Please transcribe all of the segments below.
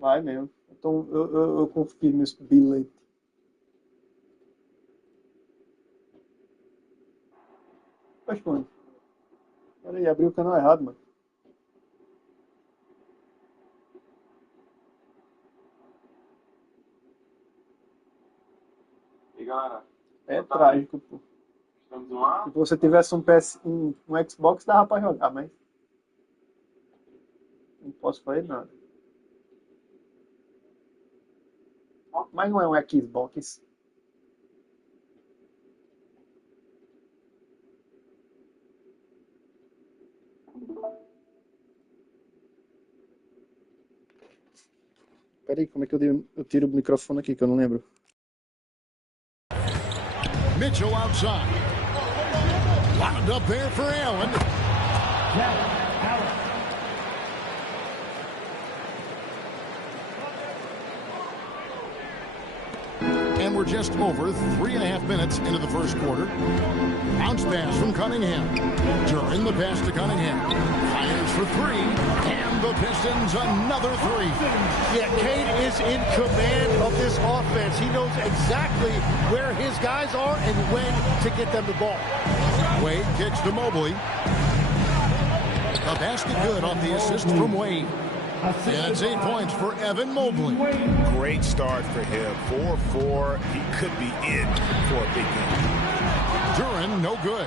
Vai mesmo. Então eu confirmo esse bilhete. Responde. Peraí, abri o canal errado, mano. E galera? É trágico, pô. Estamos no ar? Se você tivesse um Xbox, dava pra jogar, mas não posso fazer nada. Mas não é um Xbox. Peraí, como é que eu tiro o microfone aqui, que eu não lembro. Mitchell outside. Wound up there for Allen. And we're just over 3.5 minutes into the first quarter. Bounce pass from Cunningham. During the pass to Cunningham. Fires for three. And the Pistons another three. Yeah, Cade is in command of this offense. He knows exactly where his guys are and when to get them the ball. Wade kicks to Mobley. A basket good off the assist from Wade. And it's 8 points for Evan Mobley. Great start for him. 4-4. He could be in for a big game. Duren, no good.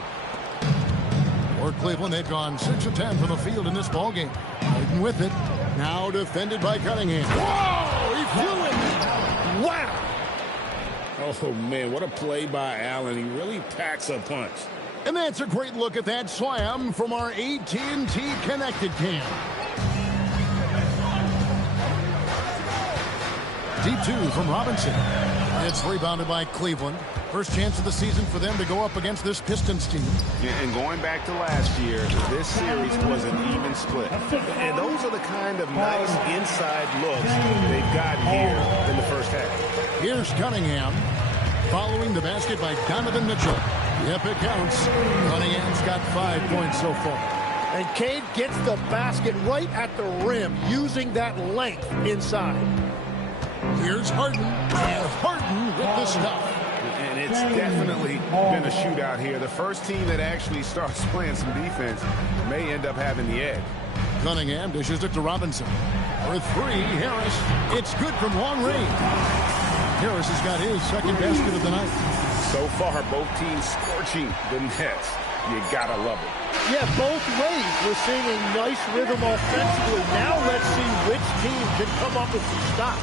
For Cleveland, they've gone 6 of 10 from the field in this ballgame. Hayden with it. Now defended by Cunningham. Whoa! He flew it! Wow! Oh, man, what a play by Allen. He really packs a punch. And that's a great look at that slam from our AT&T Connected Cam. Deep two from Robinson. It's rebounded by Cleveland. First chance of the season for them to go up against this Pistons team. And going back to last year, this series was an even split. And those are the kind of nice inside looks they've got here in the first half. Here's Cunningham. Following the basket by Donovan Mitchell. Yep, it counts. Cunningham's got 5 points so far. And Cade gets the basket right at the rim, using that length inside. Here's Harden. And Harden with the stuff. And it's definitely been a shootout here. The first team that actually starts playing some defense may end up having the edge. Cunningham dishes it to Robinson. For three, Harris. It's good from long range. Harris has got his second basket of the night. So far, both teams scorching the nets. You gotta love it. Yeah, both ways. We're seeing a nice rhythm offensively. Now let's see which team can come up with some stops.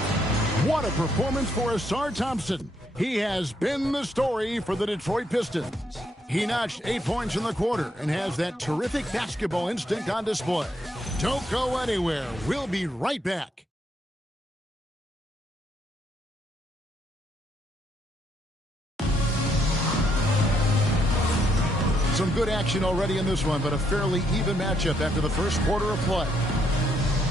What a performance for Asar Thompson. He has been the story for the Detroit Pistons. He notched 8 points in the quarter and has that terrific basketball instinct on display. Don't go anywhere. We'll be right back. Some good action already in this one, but a fairly even matchup after the first quarter of play.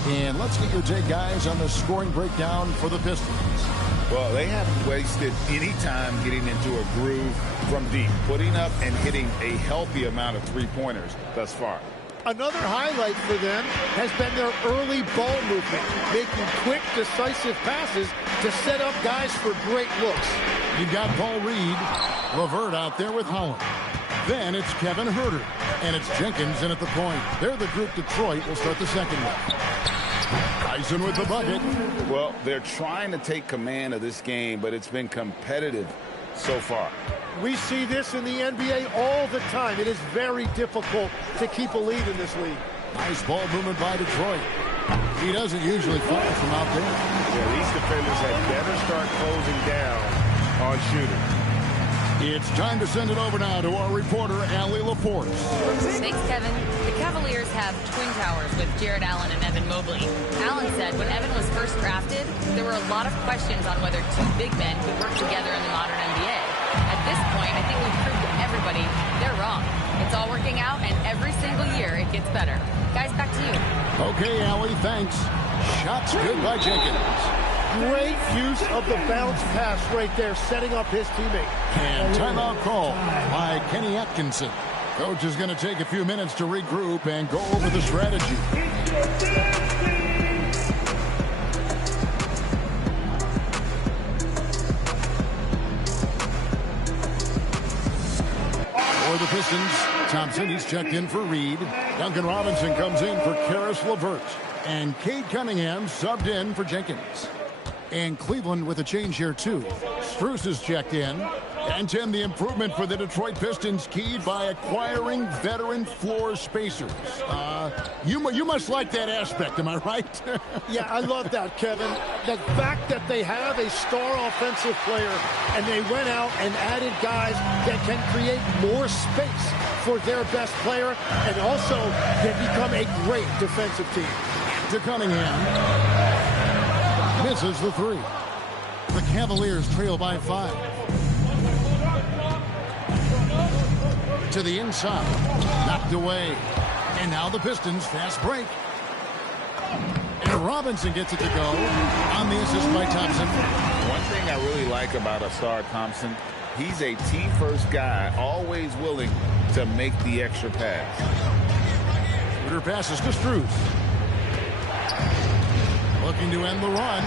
And let's get your take, guys, on the scoring breakdown for the Pistons. Well, they haven't wasted any time getting into a groove from deep, putting up and hitting a healthy amount of three-pointers thus far. Another highlight for them has been their early ball movement, making quick, decisive passes to set up guys for great looks. You've got Paul Reed, Levert out there with Holland. Then it's Kevin Huerter, and it's Jenkins in at the point. They're the group Detroit will start the second one. Tyson with the bucket. Well, they're trying to take command of this game, but it's been competitive so far. We see this in the NBA all the time. It is very difficult to keep a lead in this league. Nice ball movement by Detroit. He doesn't usually fall from out there. Yeah, these defenders had better start closing down on shooting. It's time to send it over now to our reporter, Allie Laporte. Thanks, Kevin. The Cavaliers have twin towers with Jared Allen and Evan Mobley. Allen said when Evan was first drafted, there were a lot of questions on whether two big men could work together in the modern NBA. At this point, I think we've proved to everybody they're wrong. It's all working out, and every single year it gets better. Guys, back to you. Okay, Allie, thanks. Shots good by Jenkins. Great use of the bounce pass right there, setting up his teammate. And timeout call by Kenny Atkinson. Coach is going to take a few minutes to regroup and go over the strategy. Pistons, Thompson, he's checked in for Reed. Duncan Robinson comes in for Karis LeVert. And Cade Cunningham subbed in for Jenkins. And Cleveland with a change here, too. Strus is checked in. And, Tim, the improvement for the Detroit Pistons keyed by acquiring veteran floor spacers. You must like that aspect, am I right? Yeah, I love that, Kevin. The fact that they have a star offensive player and they went out and added guys that can create more space for their best player and also can become a great defensive team. To Cunningham. Misses the three. The Cavaliers trail by 5. To the inside. Knocked away. And now the Pistons fast break. And Robinson gets it to go on the assist by Thompson. One thing I really like about Ausar Thompson, he's a team-first guy, always willing to make the extra pass. Shooter passes to Strus. Looking to end the run.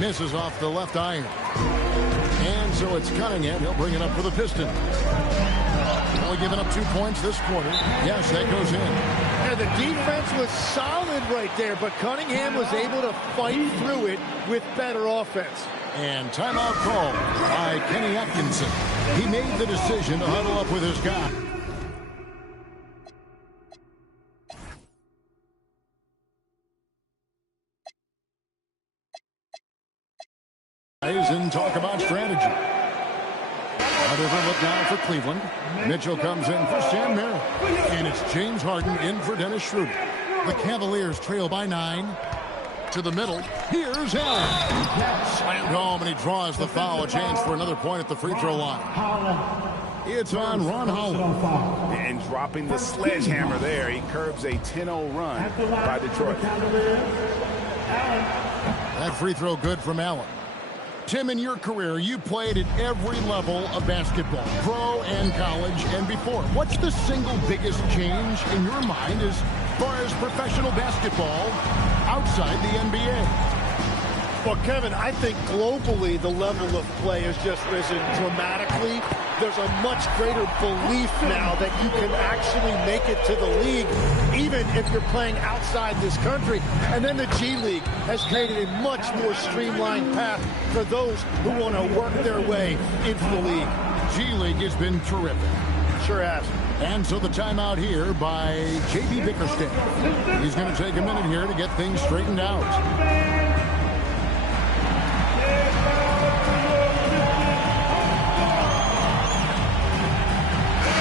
Misses off the left iron. And so it's Cunningham. He'll bring it up for the Pistons. Only giving up 2 points this quarter. Yes, that goes in. Yeah, the defense was solid right there, but Cunningham was able to fight through it with better offense. And timeout call by Kenny Atkinson. He made the decision to huddle up with his guy. And talk about strategy. A different look now for Cleveland. Mitchell comes in for Sam Merrill. And it's James Harden in for Dennis Schroeder. The Cavaliers trail by 9. To the middle. Here's Allen. Slammed home, and he draws the foul. A chance for another point at the free throw line. It's on Ron Holland. And dropping the sledgehammer there, he curbs a 10-0 run by Detroit. That free throw good from Allen. Tim, in your career, you played at every level of basketball, pro and college and before. What's the single biggest change in your mind as far as professional basketball outside the NBA? Well, Kevin, I think globally the level of play has just risen dramatically. There's a much greater belief now that you can actually make it to the league, even if you're playing outside this country. And then the G League has created a much more streamlined path for those who want to work their way into the league. G League has been terrific. Sure has. And so the timeout here by J.B. Bickerstaff. He's going to take a minute here to get things straightened out.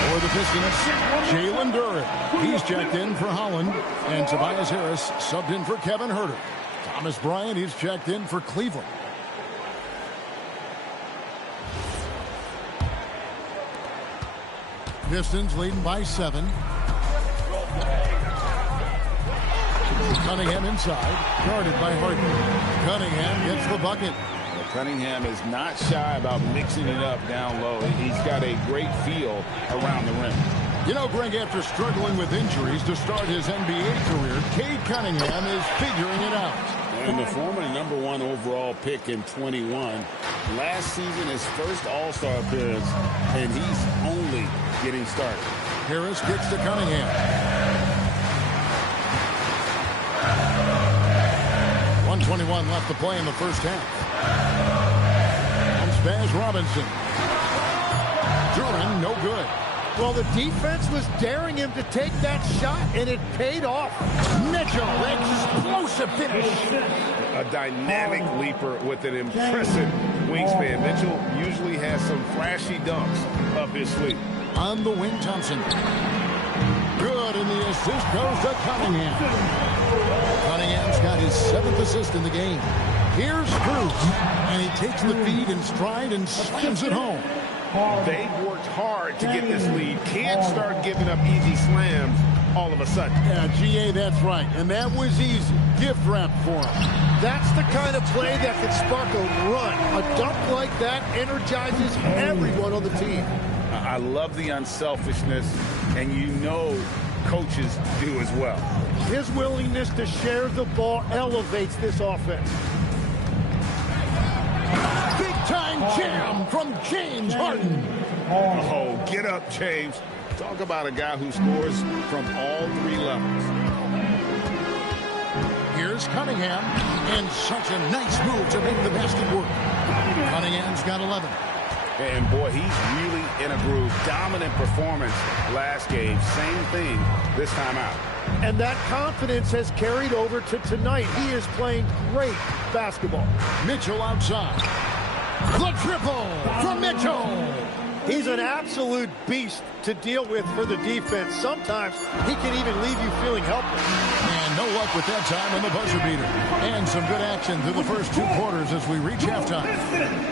For the Pistons, Jalen Duren. He's checked in for Holland. And Tobias Harris subbed in for Kevin Huerter. Thomas Bryant, he's checked in for Cleveland. Pistons leading by 7. Cunningham inside, guarded by Harden. Cunningham gets the bucket. Cunningham is not shy about mixing it up down low. He's got a great feel around the rim. You know, Greg, after struggling with injuries to start his NBA career, Cade Cunningham is figuring it out. And the former #1 overall pick in 21. Last season, his first All-Star appearance, and he's only getting started. Harris gets to Cunningham. 1:21 left to play in the first half. And Spaz Robinson. Duren, no good. Well, the defense was daring him to take that shot, and it paid off. Mitchell, explosive finish. A dynamic leaper with an impressive wingspan. Mitchell usually has some flashy dunks up his sleeve. On the wing, Thompson. Good, and the assist goes to Cunningham. Cunningham's got his 7th assist in the game. Here's Strus, and he takes the feed in stride and slams it home. They've worked hard to get this lead. Can't start giving up easy slams all of a sudden. Yeah, GA, that's right. And that was easy. Gift wrap for him. That's the kind of play that can spark a run. A dunk like that energizes everyone on the team. I love the unselfishness, and you know coaches do as well. His willingness to share the ball elevates this offense. Big-time jam from James Harden. Oh, get up, James. Talk about a guy who scores from all three levels. Here's Cunningham, and such a nice move to make the basket work. Cunningham's got 11. And boy, he's really in a groove. Dominant performance last game. Same thing this time out. And that confidence has carried over to tonight. He is playing great basketball. Mitchell outside. The triple from Mitchell. He's an absolute beast to deal with for the defense. Sometimes he can even leave you feeling helpless. And no luck with that time on the buzzer beater. And some good action through the first 2 quarters as we reach halftime.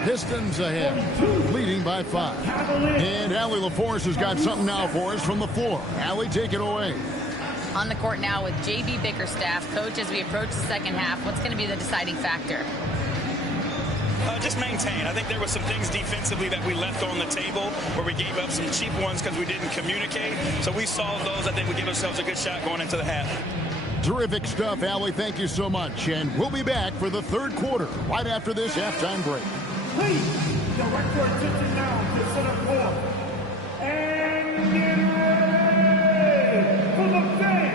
Pistons ahead, leading by 5. And Allie LaForce has got something now for us from the floor. Allie, take it away. On the court now with J.B. Bickerstaff. Coach, as we approach the second half, what's going to be the deciding factor? Just maintain. I think there were some things defensively that we left on the table where we gave up some cheap ones because we didn't communicate. So we solved those. I think we give ourselves a good shot going into the half. Terrific stuff, Allie. Thank you so much. And we'll be back for the third quarter right after this halftime break. Please, direct your attention now to center court. And get ready for the fan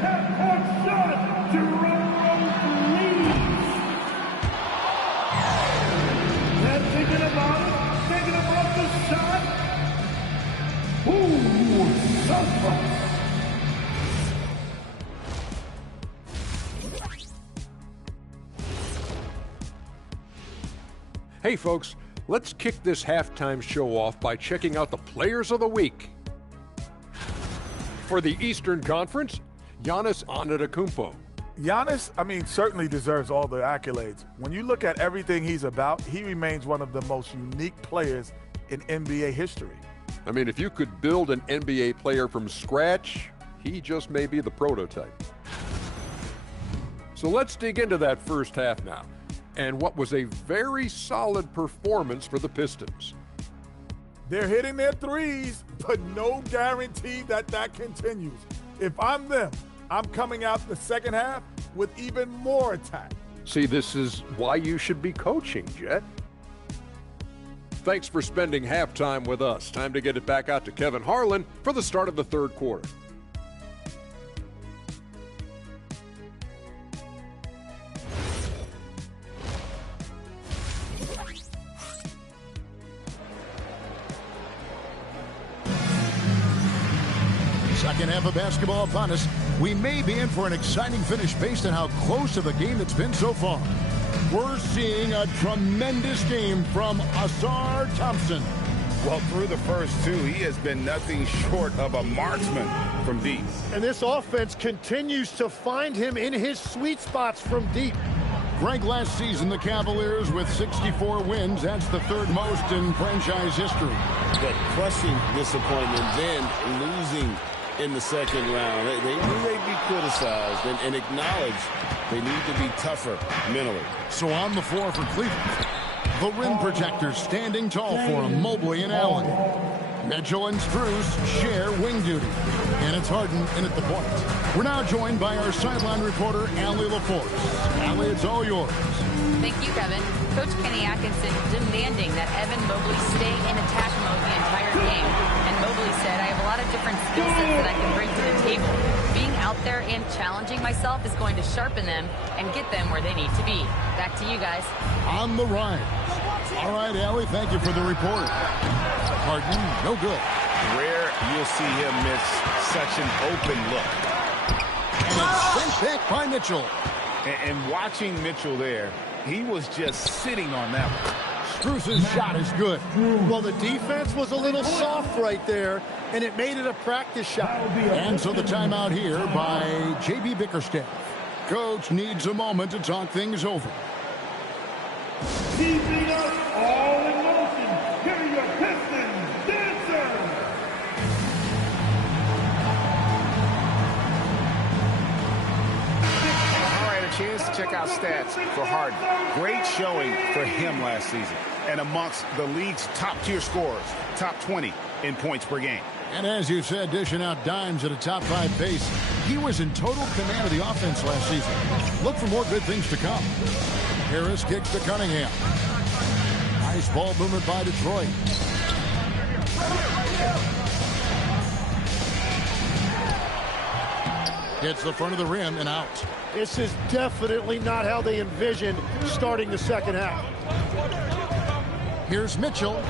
half-court shot to Jerome Reeves. They're thinking about the shot. Ooh, so fun. Hey folks, let's kick this halftime show off by checking out the Players of the Week. For the Eastern Conference, Giannis Antetokounmpo. Giannis, certainly deserves all the accolades. When you look at everything he's about, he remains one of the most unique players in NBA history. If you could build an NBA player from scratch, he just may be the prototype. So let's dig into that first half now, and what was a very solid performance for the Pistons. They're hitting their threes, but no guarantee that continues. If I'm them, I'm coming out the second half with even more attack. See, this is why you should be coaching, Jet. Thanks for spending halftime with us. Time to get it back out to Kevin Harlan for the start of the third quarter. Second half of basketball upon us. We may be in for an exciting finish based on how close of a game it's been so far. We're seeing a tremendous game from Ausar Thompson. Well, through the first 2, he has been nothing short of a marksman from deep. And this offense continues to find him in his sweet spots from deep. Greg, last season, the Cavaliers with 64 wins. That's the third most in franchise history. But crushing disappointment, then losing in the second round. They knew they'd be criticized and acknowledged they need to be tougher mentally. So on the floor for Cleveland, the rim protectors standing tall for him, Mobley and Allen. Mitchell and Strus share wing duty. And it's Harden in at the point. We're now joined by our sideline reporter, Allie LaForce. Allie, it's all yours. Thank you, Kevin. Coach Kenny Atkinson demanding that Evan Mobley stay in attack mode the entire game. And Mobley said, I have a lot of different skill sets that I can bring to the table. Being out there and challenging myself is going to sharpen them and get them where they need to be. Back to you guys. On the rise. All right, Allie, thank you for the report. Harden, no good. Rare you'll see him miss such an open look. And it's sent back by Mitchell. And watching Mitchell there, he was just sitting on that one. Strus's shot is good. Well, the defense was a little soft right there, and it made it a practice shot. And so the timeout here by J.B. Bickerstaff. Coach needs a moment to talk things over. Keeping us all in motion. Here are your Pistons dancers. All right, a chance to check out stats for Harden. Great showing for him last season. And amongst the league's top-tier scorers, top 20 in points per game. And as you said, dishing out dimes at a top 5 pace. He was in total command of the offense last season. Look for more good things to come. Harris kicks to Cunningham. Nice ball movement by Detroit. Hits the front of the rim and out. This is definitely not how they envisioned starting the second half. Here's Mitchell.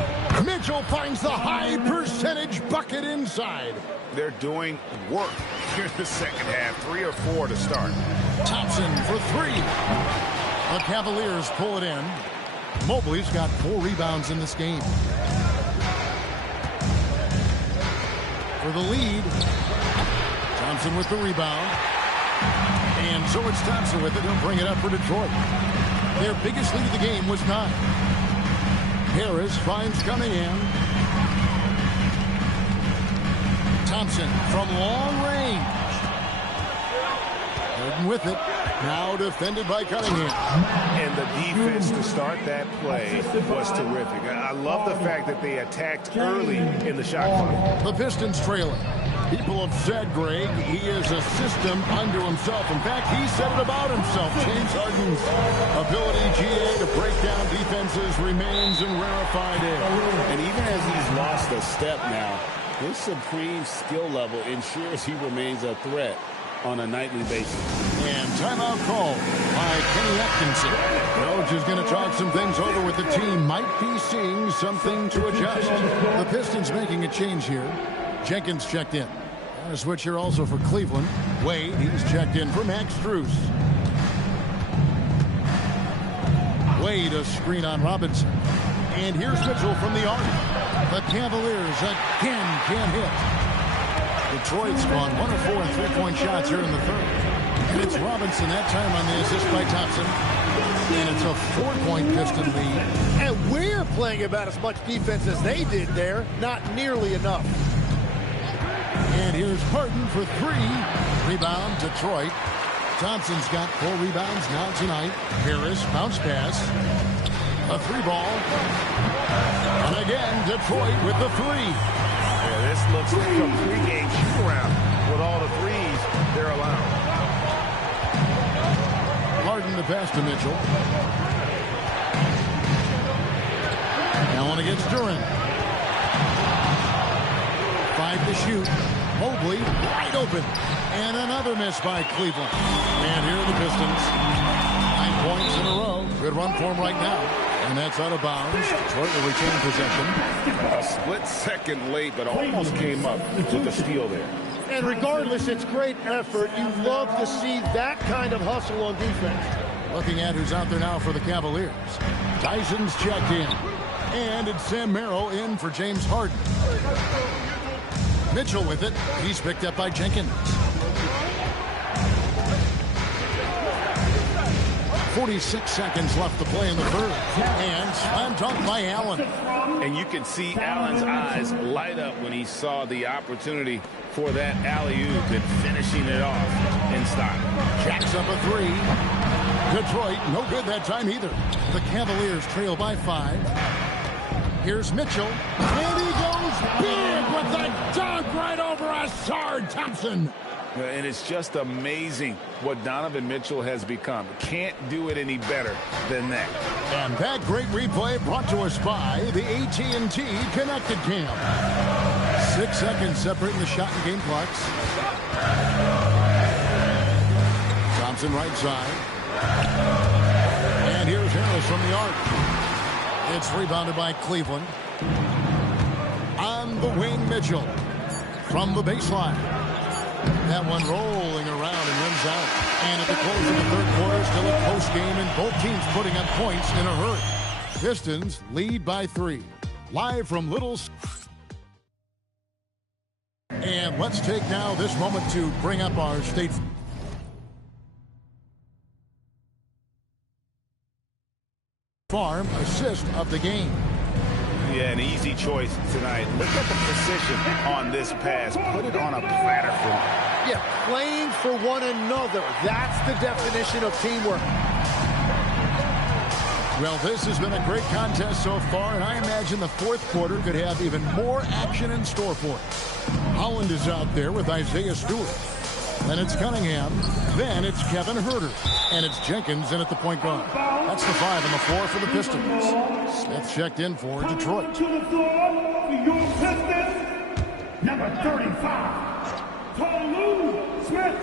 Mitchell finds the high percentage bucket inside. They're doing work here in the second half. 3 or 4 to start. Thompson for 3. The Cavaliers pull it in. Mobley's got 4 rebounds in this game. For the lead. Thompson with the rebound. And so it's Thompson with it. He'll bring it up for Detroit. Their biggest lead of the game was 9. Harris finds Cunningham. Thompson from long range. Harden with it. Now defended by Cunningham. And the defense to start that play was terrific. I love the fact that they attacked early in the shot clock. The Pistons trailing. People have said, Greg, he is a system unto himself. In fact, he said it about himself. James Harden's ability, GA, to break down defenses remains in rarefied air. And even as he's lost a step now, his supreme skill level ensures he remains a threat on a nightly basis. And timeout call by Kenny Atkinson. Coach is going to talk some things over with the team. Might be seeing something to adjust. The Pistons making a change here. Jenkins checked in. And a switch here also for Cleveland. Wade, he's checked in for Max Strus. Wade, a screen on Robinson. And here's Mitchell from the arc. The Cavaliers again can't hit. Detroit's gone 1 of 4 in three-point shots here in the third. And it's Robinson that time on the assist by Thompson. And it's a 4-point Piston lead. And we're playing about as much defense as they did there. Not nearly enough. And here's Harden for 3. Rebound, Detroit. Thompson's got 4 rebounds now tonight. Harris, bounce pass. A 3-ball. And again, Detroit with the 3. Yeah, this looks like a pregame shoot-around with all the threes they're allowed. Harden the pass to Mitchell. Allen against Duran. 5 to shoot. Mobley wide open. And another miss by Cleveland. And here are the Pistons. 9 points in a row. Good run for them right now. And that's out of bounds. Detroit will retain possession. A split second late, but almost came up with the steal there. And regardless, it's great effort. You love to see that kind of hustle on defense. Looking at who's out there now for the Cavaliers. Dyson's checked in. And it's Sam Merrill in for James Harden. Mitchell with it. He's picked up by Jenkins. 46 seconds left to play in the third. And slam dunk by Allen. And you can see Allen's eyes light up when he saw the opportunity for that alley-oop and finishing it off in style. Jacks up a 3. Detroit, no good that time either. The Cavaliers trail by 5. Here's Mitchell. And he goes big with the dunk right over Asar Thompson. And it's just amazing what Donovan Mitchell has become. Can't do it any better than that. And that great replay brought to us by the AT&T Connected Cam. 6 seconds separating the shot and game clocks. Thompson right side. And here's Harris from the arc. It's rebounded by Cleveland. On the wing, Mitchell. From the baseline. That one rolling around and runs out. And at the close of the third quarter, still a close game, and both teams putting up points in a hurry. Pistons lead by 3. Live from Little. And let's take now this moment to bring up our State Farm assist of the game. Yeah, an easy choice tonight. Look at the precision on this pass. Put it on a platter for him. Yeah, playing for one another. That's the definition of teamwork. Well, this has been a great contest so far, and I imagine the fourth quarter could have even more action in store for it. Holland is out there with Isaiah Stewart. Then it's Cunningham. Then it's Kevin Huerter. And it's Jenkins in at the point guard. That's the 5 on the floor for the Pistons. Smith checked in for Detroit. To the floor for your Pistons, number 35, Tolu Smith.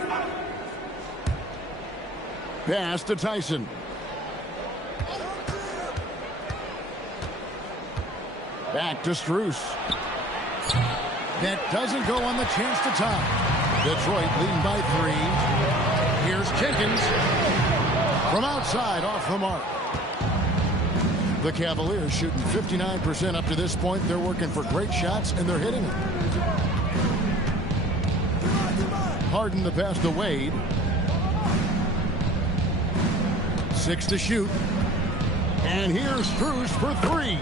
Pass to Tyson. Back to Strus. That doesn't go on the chance to tie. Detroit leading by 3. Here's Jenkins. From outside, off the mark. The Cavaliers shooting 59% up to this point. They're working for great shots, and they're hitting them. Harden the pass to Wade. 6 to shoot. And here's Strus for 3.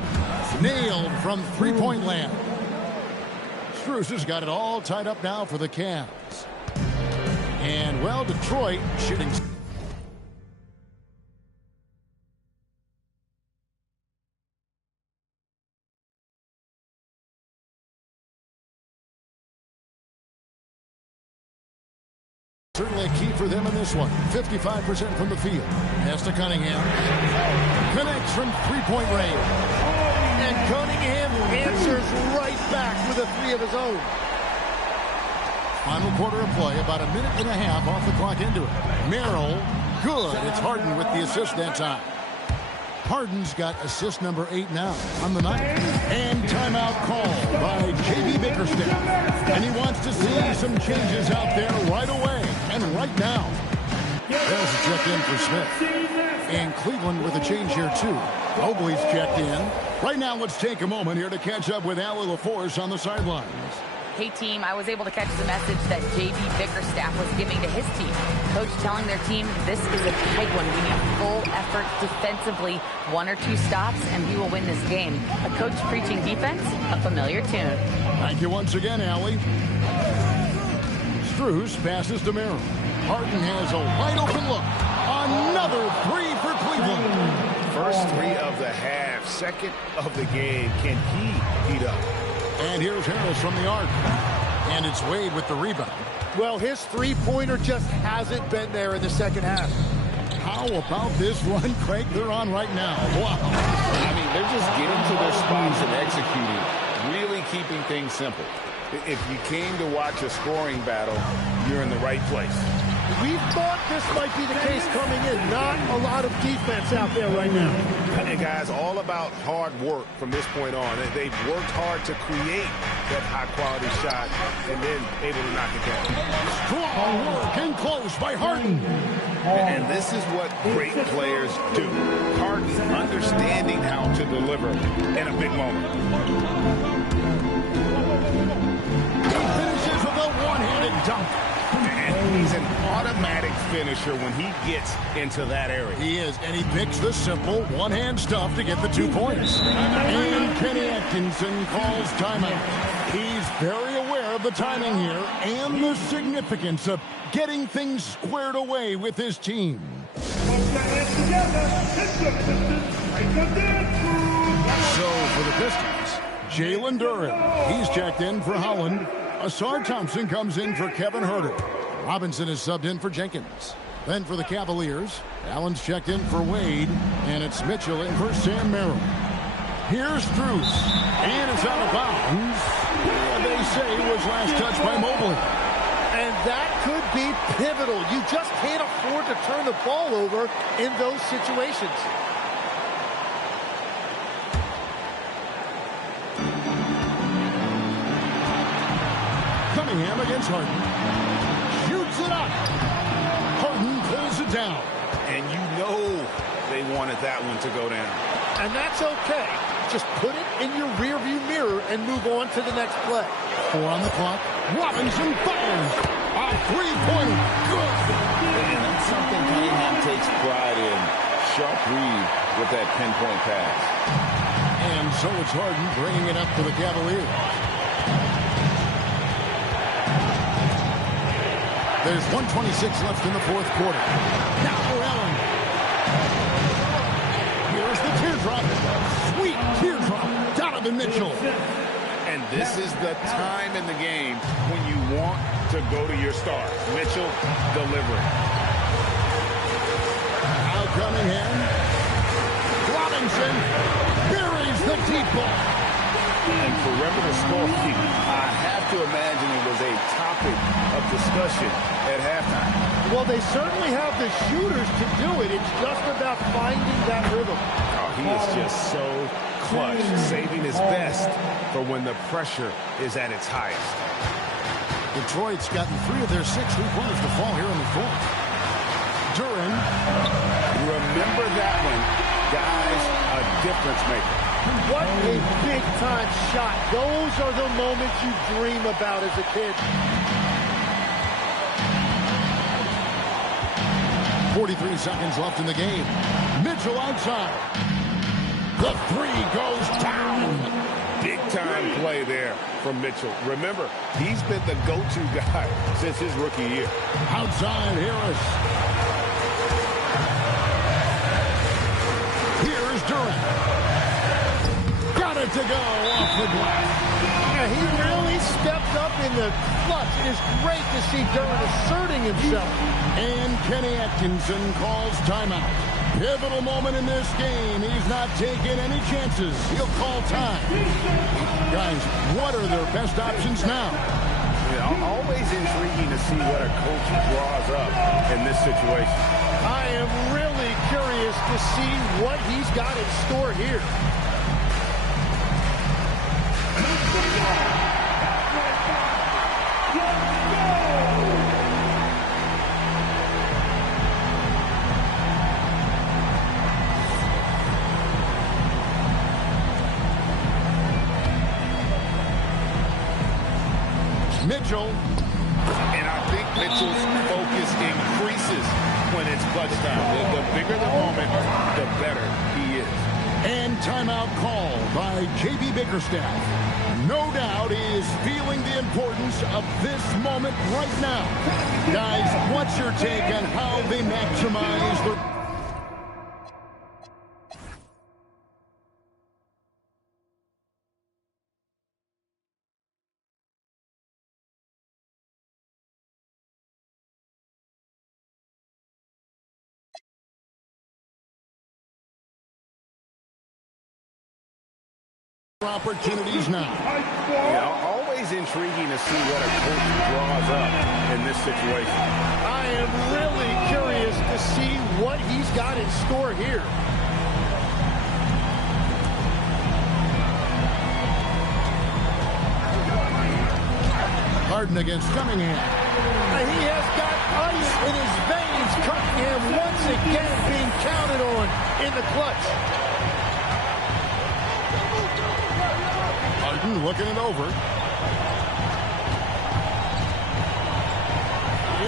Nailed from three-point land. Strus has got it all tied up now for the Cavs. And, well, Detroit shooting... Certainly a key for them in this one. 55% from the field. Pass to Cunningham. Connects from three-point range. And Cunningham answers right back with a 3 of his own. Final quarter of play, about a minute and a half off the clock into it. Merrill, good. It's Harden with the assist that time. Harden's got assist number 8 now on the night. And timeout called by J.B. Bickerstaff. And he wants to see some changes out there right away and right now. There's a check in for Smith. And Cleveland with a change here too. Mobley's checked in. Right now, let's take a moment here to catch up with Allie LaForce on the sidelines. Hey, team, I was able to catch the message that J.B. Bickerstaff was giving to his team. Coach telling their team, this is a tight one. We need full effort defensively, 1 or 2 stops, and we will win this game. A coach preaching defense, a familiar tune. Thank you once again, Allie. Strus passes to Merrill. Harden has a wide open look. Another 3 for Cleveland. First 3 of the half, second of the game. Can he heat up? And here's Harris from the arc. And it's Wade with the rebound. Well, his three-pointer just hasn't been there in the second half. How about this run, Craig, they're on right now? Wow. I mean, they're just getting to their spots and executing, really keeping things simple. If you came to watch a scoring battle, you're in the right place. We thought this might be the case coming in. Not a lot of defense out there right now. And guys, all about hard work from this point on. They've worked hard to create that high-quality shot and then able to knock it down. Strong work and close by Harden. And this is what great players do. Harden understanding how to deliver in a big moment. He finishes with a one-handed dunk. And he's an automatic finisher when he gets into that area. He is, and he picks the simple one-hand stuff to get the 2 points. And Kenny Atkinson calls timeout. He's very aware of the timing here and the significance of getting things squared away with his team. So for the Pistons, Jalen Duren. He's checked in for Holland. Ausar Thompson comes in for Kevin Huerter. Robinson is subbed in for Jenkins. Then for the Cavaliers, Allen's checked in for Wade, and it's Mitchell in for Sam Merrill. Here's Strus, and it's out of bounds. They say it was last touched by Mobley. And that could be pivotal. You just can't afford to turn the ball over in those situations. Cunningham against Harden. Shoots it up. Harden pulls it down. And you know they wanted that one to go down. And that's okay. Just put it in your rearview mirror and move on to the next play. 4 on the clock. Robinson fires. A three-pointer. Good. And that's something Cunningham takes pride in. Sharp read with that pinpoint pass. And so it's Harden bringing it up for the Cavaliers. There's 1:26 left in the 4th quarter. Now for Allen. Here's the teardrop. Sweet teardrop. Donovan Mitchell. And this is the time in the game when you want to go to your star. Mitchell delivering. Now Cunningham. Anderson buries the deep ball. And perimeter scoring, I have to imagine it was a topic of discussion at halftime. Well, they certainly have the shooters to do it. It's just about finding that rhythm. Oh, he is just so clutch, saving his best for when the pressure is at its highest. Detroit's gotten 3 of their 6 3-pointers to fall here in the fourth. Duren. Remember that one, guys, a difference maker. What a big-time shot. Those are the moments you dream about as a kid. 43 seconds left in the game. Mitchell outside. The 3 goes down. Big-time play there from Mitchell. Remember, he's been the go-to guy since his rookie year. Outside Harris. Here's Durant. Got it to go off the glass. Yeah, he really stepped up in the clutch. It is great to see Durant asserting himself. And Kenny Atkinson calls timeout. Pivotal moment in this game. He's not taking any chances. He'll call time. Guys, what are their best options now? Always intriguing to see what a coach draws up in this situation. I am really curious to see what he's got in store here. Mitchell. And I think Mitchell's focus increases when it's clutch time. The bigger the moment, the better he is. And timeout called by J.B. Bickerstaff. No doubt he is feeling the importance of this moment right now. Guys, what's your take on how they maximize the... opportunities now. Always intriguing to see what a coach draws up in this situation. I am really curious to see what he's got in store here. Harden against Cunningham. He has got ice in his veins. Cunningham once again being counted on in the clutch. Harden looking it over.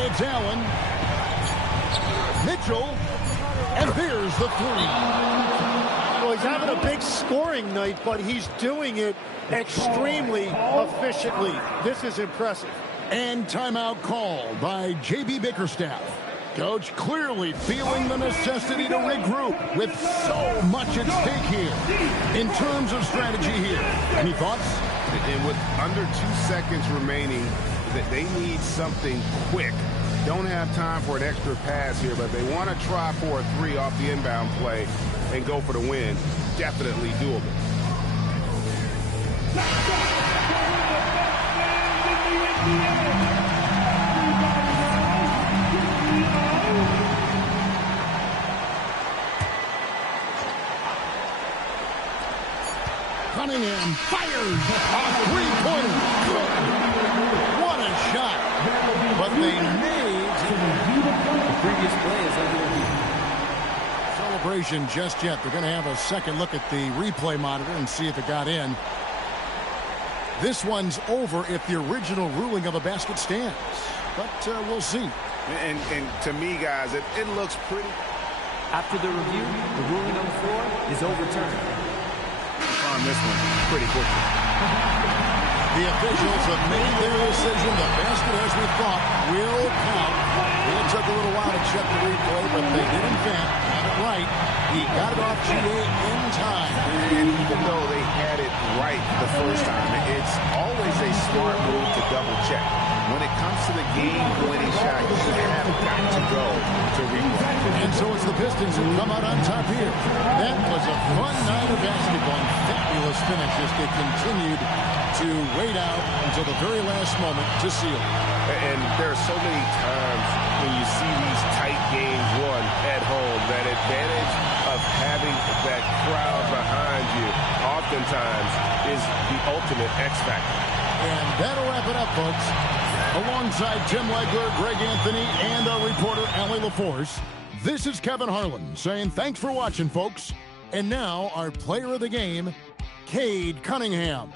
It's Allen. Mitchell. And here's the 3. Well, he's having a big scoring night, but he's doing it extremely efficiently. This is impressive. And timeout called by J.B. Bickerstaff. Coach clearly feeling the necessity to regroup with so much at stake here. In terms of strategy here, any thoughts? And with under 2 seconds remaining, that they need something quick. Don't have time for an extra pass here, but they want to try for a 3 off the inbound play and go for the win. Definitely doable. Cunningham fires a 3-pointer. Good. What a shot. But they made the previous play is under review. Celebration just yet. They're going to have a second look at the replay monitor and see if it got in. This one's over if the original ruling of a basket stands. But we'll see. And to me, guys, it looks pretty. After the review, the ruling on the floor is overturned. On this one, pretty quickly. The officials have made their decision. The basket, as we thought, will count. It took a little while to check the replay, but they did, in fact, have it right. He got it off GA in time. And even though they had it right the first time, it's always a smart move to double check. when it comes to the game-winning shot, you have got to go to replay. And so it's the Pistons who come out on top here. That was a fun night of basketball and fabulous finish as they continued to wait out until the very last moment to seal it. And there are so many times when you see these tight games won at home, that advantage of having that crowd behind you oftentimes is the ultimate X factor. And that'll wrap it up, folks. Alongside Tim Legler, Greg Anthony, and our reporter, Allie LaForce, this is Kevin Harlan saying thanks for watching, folks. And now, our player of the game, Cade Cunningham.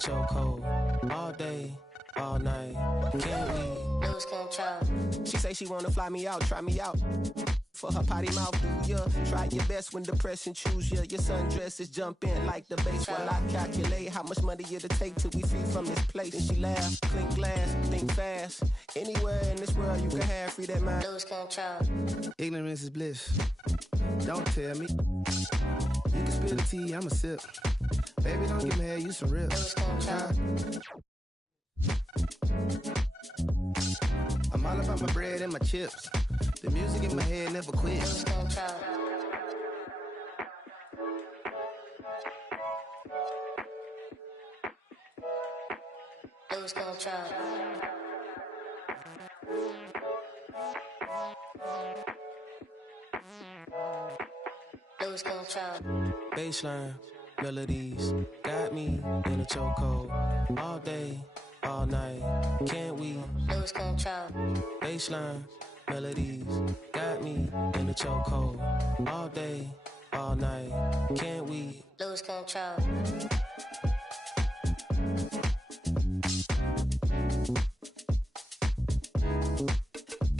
Chokehold all day, all night. Can we lose control? She say she wanna fly me out, try me out. For her potty mouth, do ya? Try your best when depression choose ya. Your sundresses jump in like the bass while I calculate how much money it'll take till we free from this place. And she laugh, clink glass, think fast. Anywhere in this world you can have free that mind. Lose control. Ignorance is bliss. Don't tell me. You can spill the tea, I'ma sip. Baby, don't get mad, you some rips. I'm all about my bread and my chips. The music in my head never quits. Lose control. Lose control. Baseline. Melodies got me in a chokehold all day, all night. Can't we lose control? Baseline melodies got me in a chokehold all day, all night. Can't we lose control?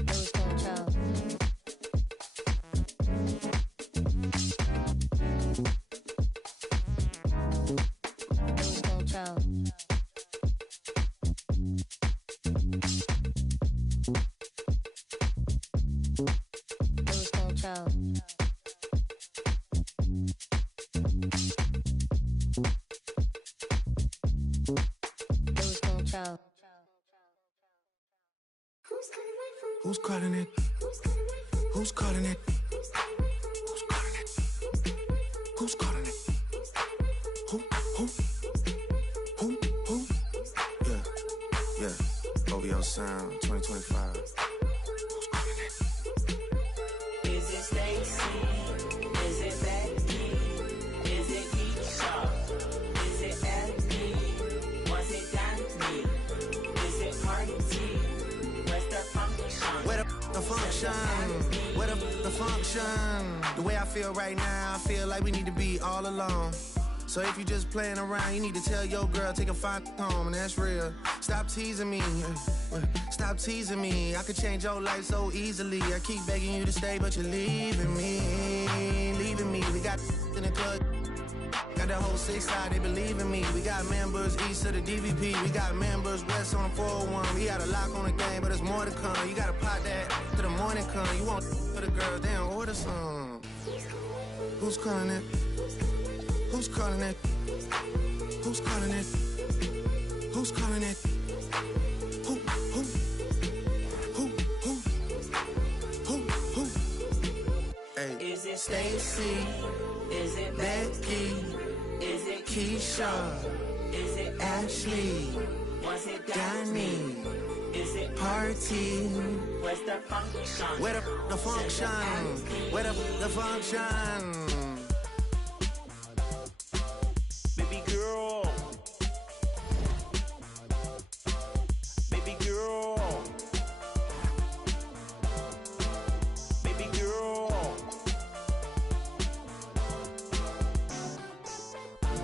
Lose control. Who's calling it? Who's calling it? Who's calling it? Who's calling it? Who? Yeah. OVO Sound 2025. Who's calling it? Is it Stacy? Is it Becky? Is it Keisha? Is it Abby? Was it Danny? Is it Party? Where's the function? Where the function? Where the function? The way I feel right now, I feel like we need to be all alone. So if you just playing around, you need to tell your girl, take a fine home, and that's real. Stop teasing me. Stop teasing me. I could change your life so easily. I keep begging you to stay, but you're leaving me. Leaving me. We got in the club. Got the whole 6 side, they believe in me. We got members east of the DVP. We got members west on the 401. We got a lock on the game, but there's more to come. You gotta pot that till the morning come. You want for the girls, damn, order some. Who's calling it? Who's calling it? Who's calling it? Who's calling it? Who? Hey. Is it Stacy? Is it Becky? Is it Keisha? Is it Ashley? Was it Danny? Is it Party? Where's the function? Where the function? Where the function? Baby girl. Baby girl. Baby girl.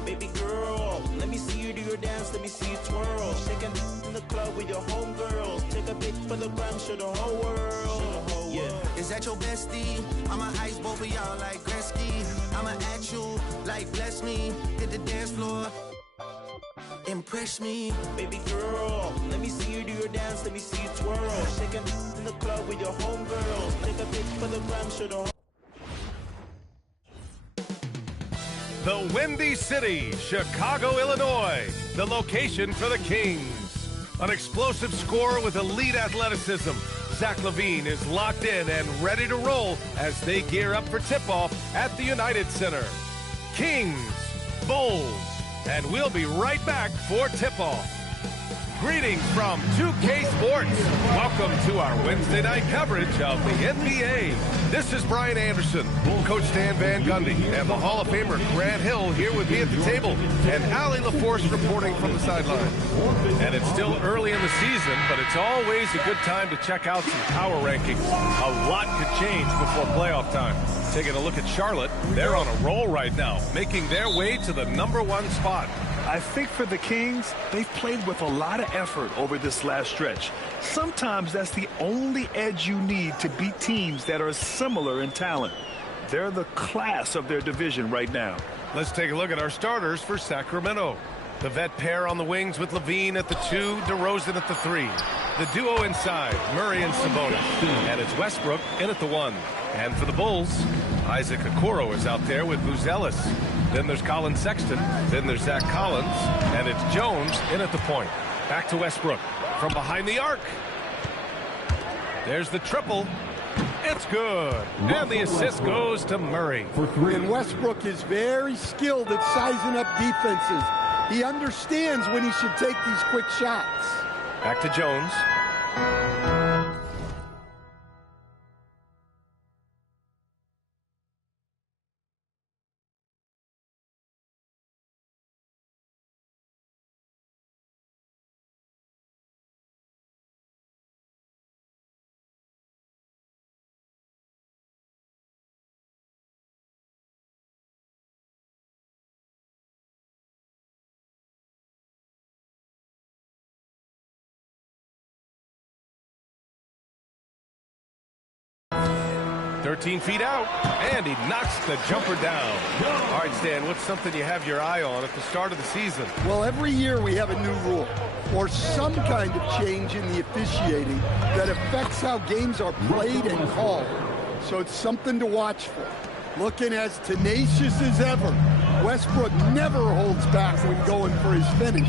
Baby girl. Let me see you do your dance, let me see you twirl. Shaking in the club with your homegirls. Take a pic for the gram, show the whole world. Yeah. Is that your bestie? I'ma ice both of y'all like Gretzky. I'ma at you like bless me. Hit the dance floor. Impress me. Baby girl, let me see you do your dance, let me see you twirl. Shaking in the club with your homegirls. Take a pic for the gram, show the whole. The Windy City, Chicago, Illinois, the location for the Kings. An explosive scorer with elite athleticism, Zach LaVine is locked in and ready to roll as they gear up for tip-off at the United Center. Kings, Bulls, and we'll be right back for tip-off. Greetings from 2K Sports. Welcome to our Wednesday night coverage of the NBA. This is Brian Anderson, Coach Stan Van Gundy, and the Hall of Famer Grant Hill here with me at the table, and Allie LaForce reporting from the sideline. And it's still early in the season, but it's always a good time to check out some power rankings. A lot could change before playoff time. Taking a look at Charlotte, they're on a roll right now, making their way to the #1 spot. I think for the Kings, they've played with a lot of effort over this last stretch. Sometimes that's the only edge you need to beat teams that are similar in talent. They're the class of their division right now. Let's take a look at our starters for Sacramento. The vet pair on the wings with LaVine at the 2, DeRozan at the 3. The duo inside, Murray and Sabonis. And it's Westbrook in at the 1. And for the Bulls, Isaac Okoro is out there with Buzelis. Then there's Colin Sexton. Then there's Zach Collins. And it's Jones in at the point. Back to Westbrook from behind the arc. There's the triple. It's good. And the assist goes to Murray. And Westbrook is very skilled at sizing up defenses. He understands when he should take these quick shots. Back to Jones. "13 feet out, and he knocks the jumper down." All right, Stan, what's something you have your eye on at the start of the season? Well, every year we have a new rule or some kind of change in the officiating that affects how games are played and called. So it's something to watch for. Looking as tenacious as ever, Westbrook never holds back when going for his finish.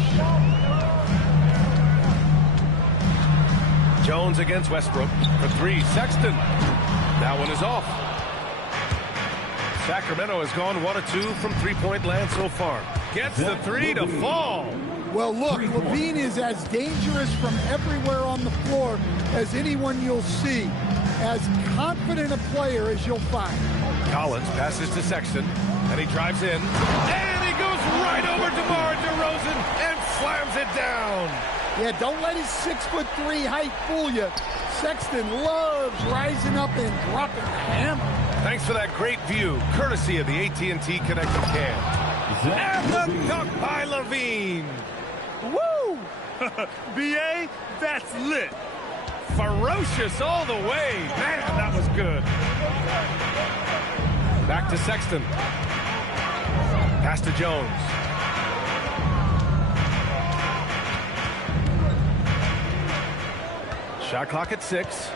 Jones against Westbrook for three. Sexton. That one is off. Sacramento has gone 1 of 2 from three-point land so far. Gets the three to fall. Well, look, LaVine is as dangerous from everywhere on the floor as anyone you'll see. As confident a player as you'll find. Collins passes to Sexton, and he drives in. And he goes right over DeMar DeRozan and slams it down. Yeah, don't let his 6'3" height fool you. Sexton loves rising up and dropping the hammer. Thanks for that great view, courtesy of the AT&T Connected Cam. And the dunk by LaVine. Woo! BA, that's lit. Ferocious all the way. Man, that was good. Back to Sexton. Pass to Jones. Shot clock at 6.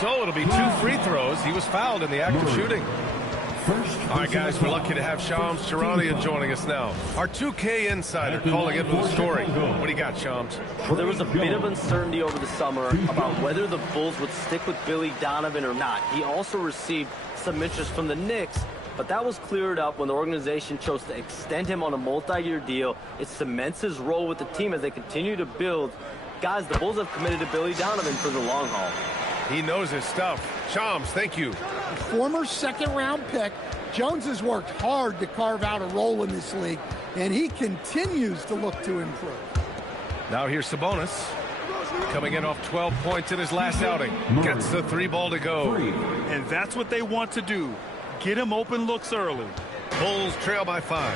So it'll be 2 free throws. He was fouled in the act of shooting. All right, guys, we're lucky to have Shams Charania joining us now. Our 2K insider calling in with the story. What do you got, Shams? Well, there was a bit of uncertainty over the summer about whether the Bulls would stick with Billy Donovan or not. He also received some interest from the Knicks, but that was cleared up when the organization chose to extend him on a multi-year deal. It cements his role with the team as they continue to build. Guys, the Bulls have committed to Billy Donovan for the long haul. He knows his stuff. Shams, thank you. Former second-round pick, Jones has worked hard to carve out a role in this league, and he continues to look to improve. Now here's Sabonis, coming in off 12 points in his last outing. Gets the 3 ball to go. And that's what they want to do. Get him open looks early. Bulls trail by 5.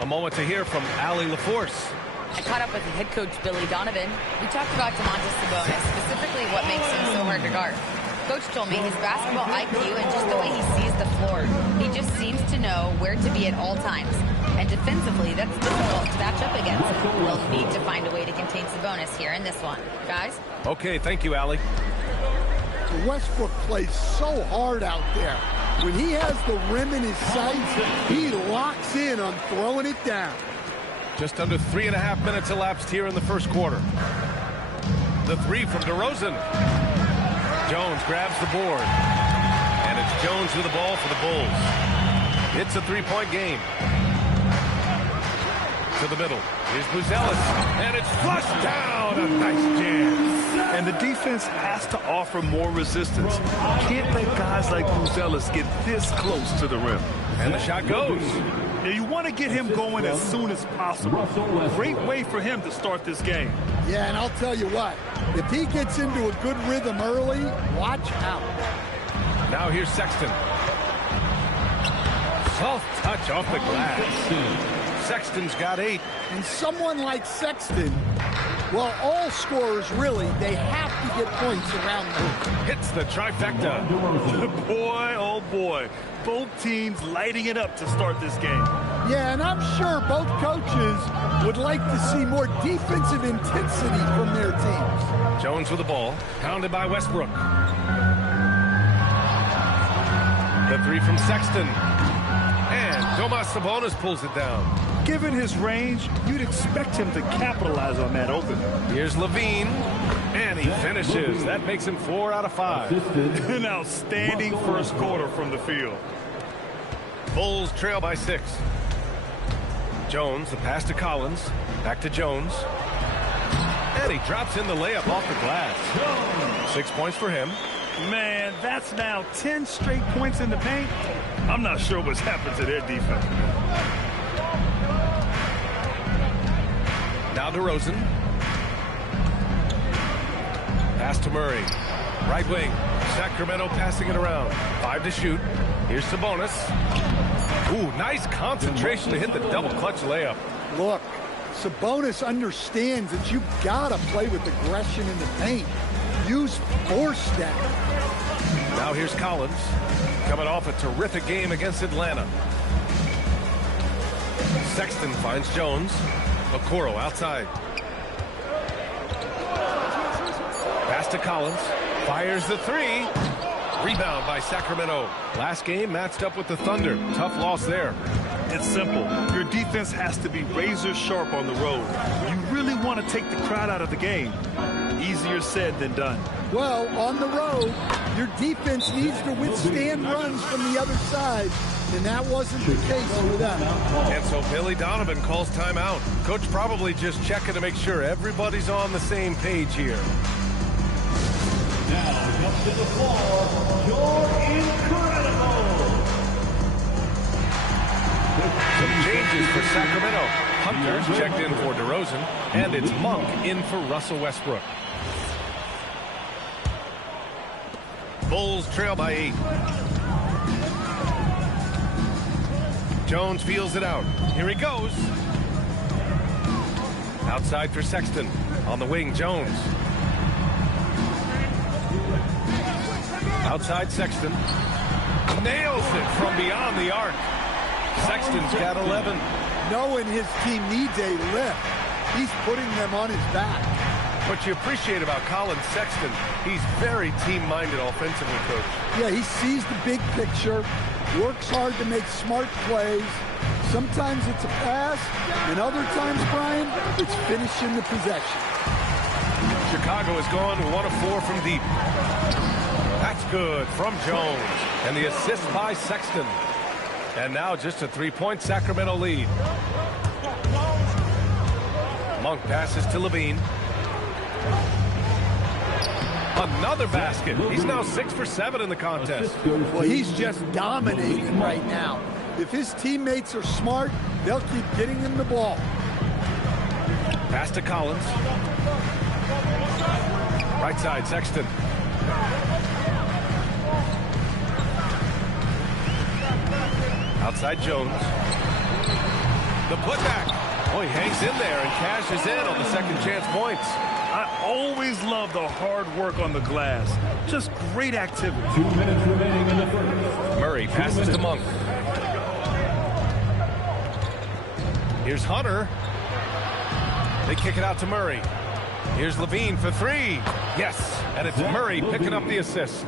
A moment to hear from Allie LaForce. I caught up with head coach Billy Donovan. We talked about Domantas Sabonis, specifically what makes him so hard to guard. Coach told me his basketball IQ and just the way he sees the floor. He just seems to know where to be at all times. And defensively, that's difficult to match up against. We'll need to find a way to contain Sabonis here in this one. Guys? Okay, thank you, Allie. Westbrook plays so hard out there. When he has the rim in his sights, he locks in on throwing it down. Just under 3.5 minutes elapsed here in the first quarter. The 3 from DeRozan. Jones grabs the board. And it's Jones with the ball for the Bulls. It's a 3-point game. To the middle. Here's Buzelis. And it's flushed down. A nice jam. And the defense has to offer more resistance. Can't let guys like Buzelis get this close to the rim. And the shot goes. Yeah, you want to get him going as soon as possible. Great way for him to start this game. Yeah, and I'll tell you what, if he gets into a good rhythm early, watch out. Now here's Sexton. Soft touch off the glass. Sexton's got 8. And someone like Sexton, well, all scorers really, they have to get points around them. Hits the trifecta. Boy, oh boy. Both teams lighting it up to start this game. Yeah, and I'm sure both coaches would like to see more defensive intensity from their teams. Jones with the ball, pounded by Westbrook. The 3 from Sexton. And Domas Sabonis pulls it down. Given his range, you'd expect him to capitalize on that open. Here's LaVine, and he finishes. That makes him 4 out of 5. An outstanding first quarter from the field. Bulls trail by 6. Jones, the pass to Collins. Back to Jones. And he drops in the layup off the glass. 6 points for him. Man, that's now 10 straight points in the paint. I'm not sure what's happened to their defense. Now DeRozan. Pass to Murray. Right wing. Sacramento passing it around. 5 to shoot. Here's Sabonis. Ooh, nice concentration to hit the double clutch layup. Look, Sabonis understands that you've got to play with aggression in the paint. Use force down. Now here's Collins. Coming off a terrific game against Atlanta. Sexton finds Jones. Okoro outside. Pass to Collins. Fires the 3. Rebound by Sacramento. Last game matched up with the Thunder. Tough loss there. It's simple. Your defense has to be razor sharp on the road. You really want to take the crowd out of the game. Easier said than done. Well, on the road, your defense needs to withstand runs from the other side, and that wasn't the case for them. And so Billy Donovan calls timeout. Coach probably just checking to make sure everybody's on the same page here. Now comes to the floor, you're incredible. Some changes for Sacramento. Hunter's checked in for DeRozan, and it's Monk in for Russell Westbrook. Bulls trail by 8. Jones feels it out. Here he goes. Outside for Sexton. On the wing, Jones. Outside Sexton. Nails it from beyond the arc. Sexton's got 11. Knowing his team needs a lift, he's putting them on his back. What you appreciate about Colin Sexton, he's very team-minded offensively, Coach. Yeah, he sees the big picture, works hard to make smart plays. Sometimes it's a pass, and other times, Brian, it's finishing the possession. Chicago has gone 1 of 4 from deep. That's good from Jones. And the assist by Sexton. And now just a 3-point Sacramento lead. Monk passes to Levine. Another basket. He's now 6 for 7 in the contest. Well, he's just dominating right now. If his teammates are smart, they'll keep getting him the ball. Pass to Collins. Right side, Sexton. Outside Jones. The putback. Oh, he hangs in there and cashes in on the second chance points. I always love the hard work on the glass. Just great activity. 2 minutes remaining in the first. Murray passes to Monk. Here's Hunter. They kick it out to Murray. Here's Levine for 3. Yes, and it's Murray picking up the assist.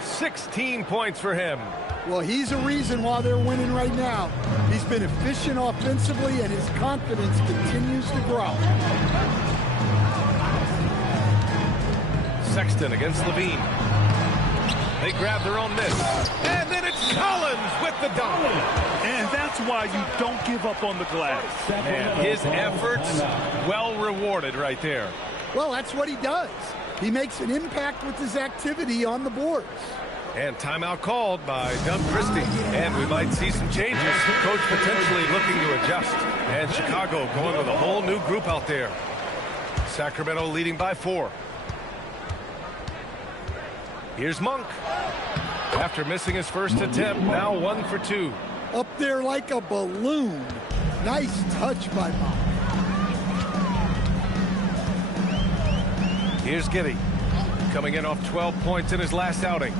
16 points for him. Well, he's a reason why they're winning right now. He's been efficient offensively, and his confidence continues to grow. Sexton against Levine. They grab their own miss. And then it's Collins with the dunk. And that's why you don't give up on the glass. Man, his efforts well rewarded right there. Well, that's what he does. He makes an impact with his activity on the boards. And timeout called by Doug Christie. And we might see some changes. Coach potentially looking to adjust. And Chicago going with a whole new group out there. Sacramento leading by 4. Here's Monk. After missing his first attempt, now 1 for 2. Up there like a balloon. Nice touch by Monk. Here's Giddey. Coming in off 12 points in his last outing.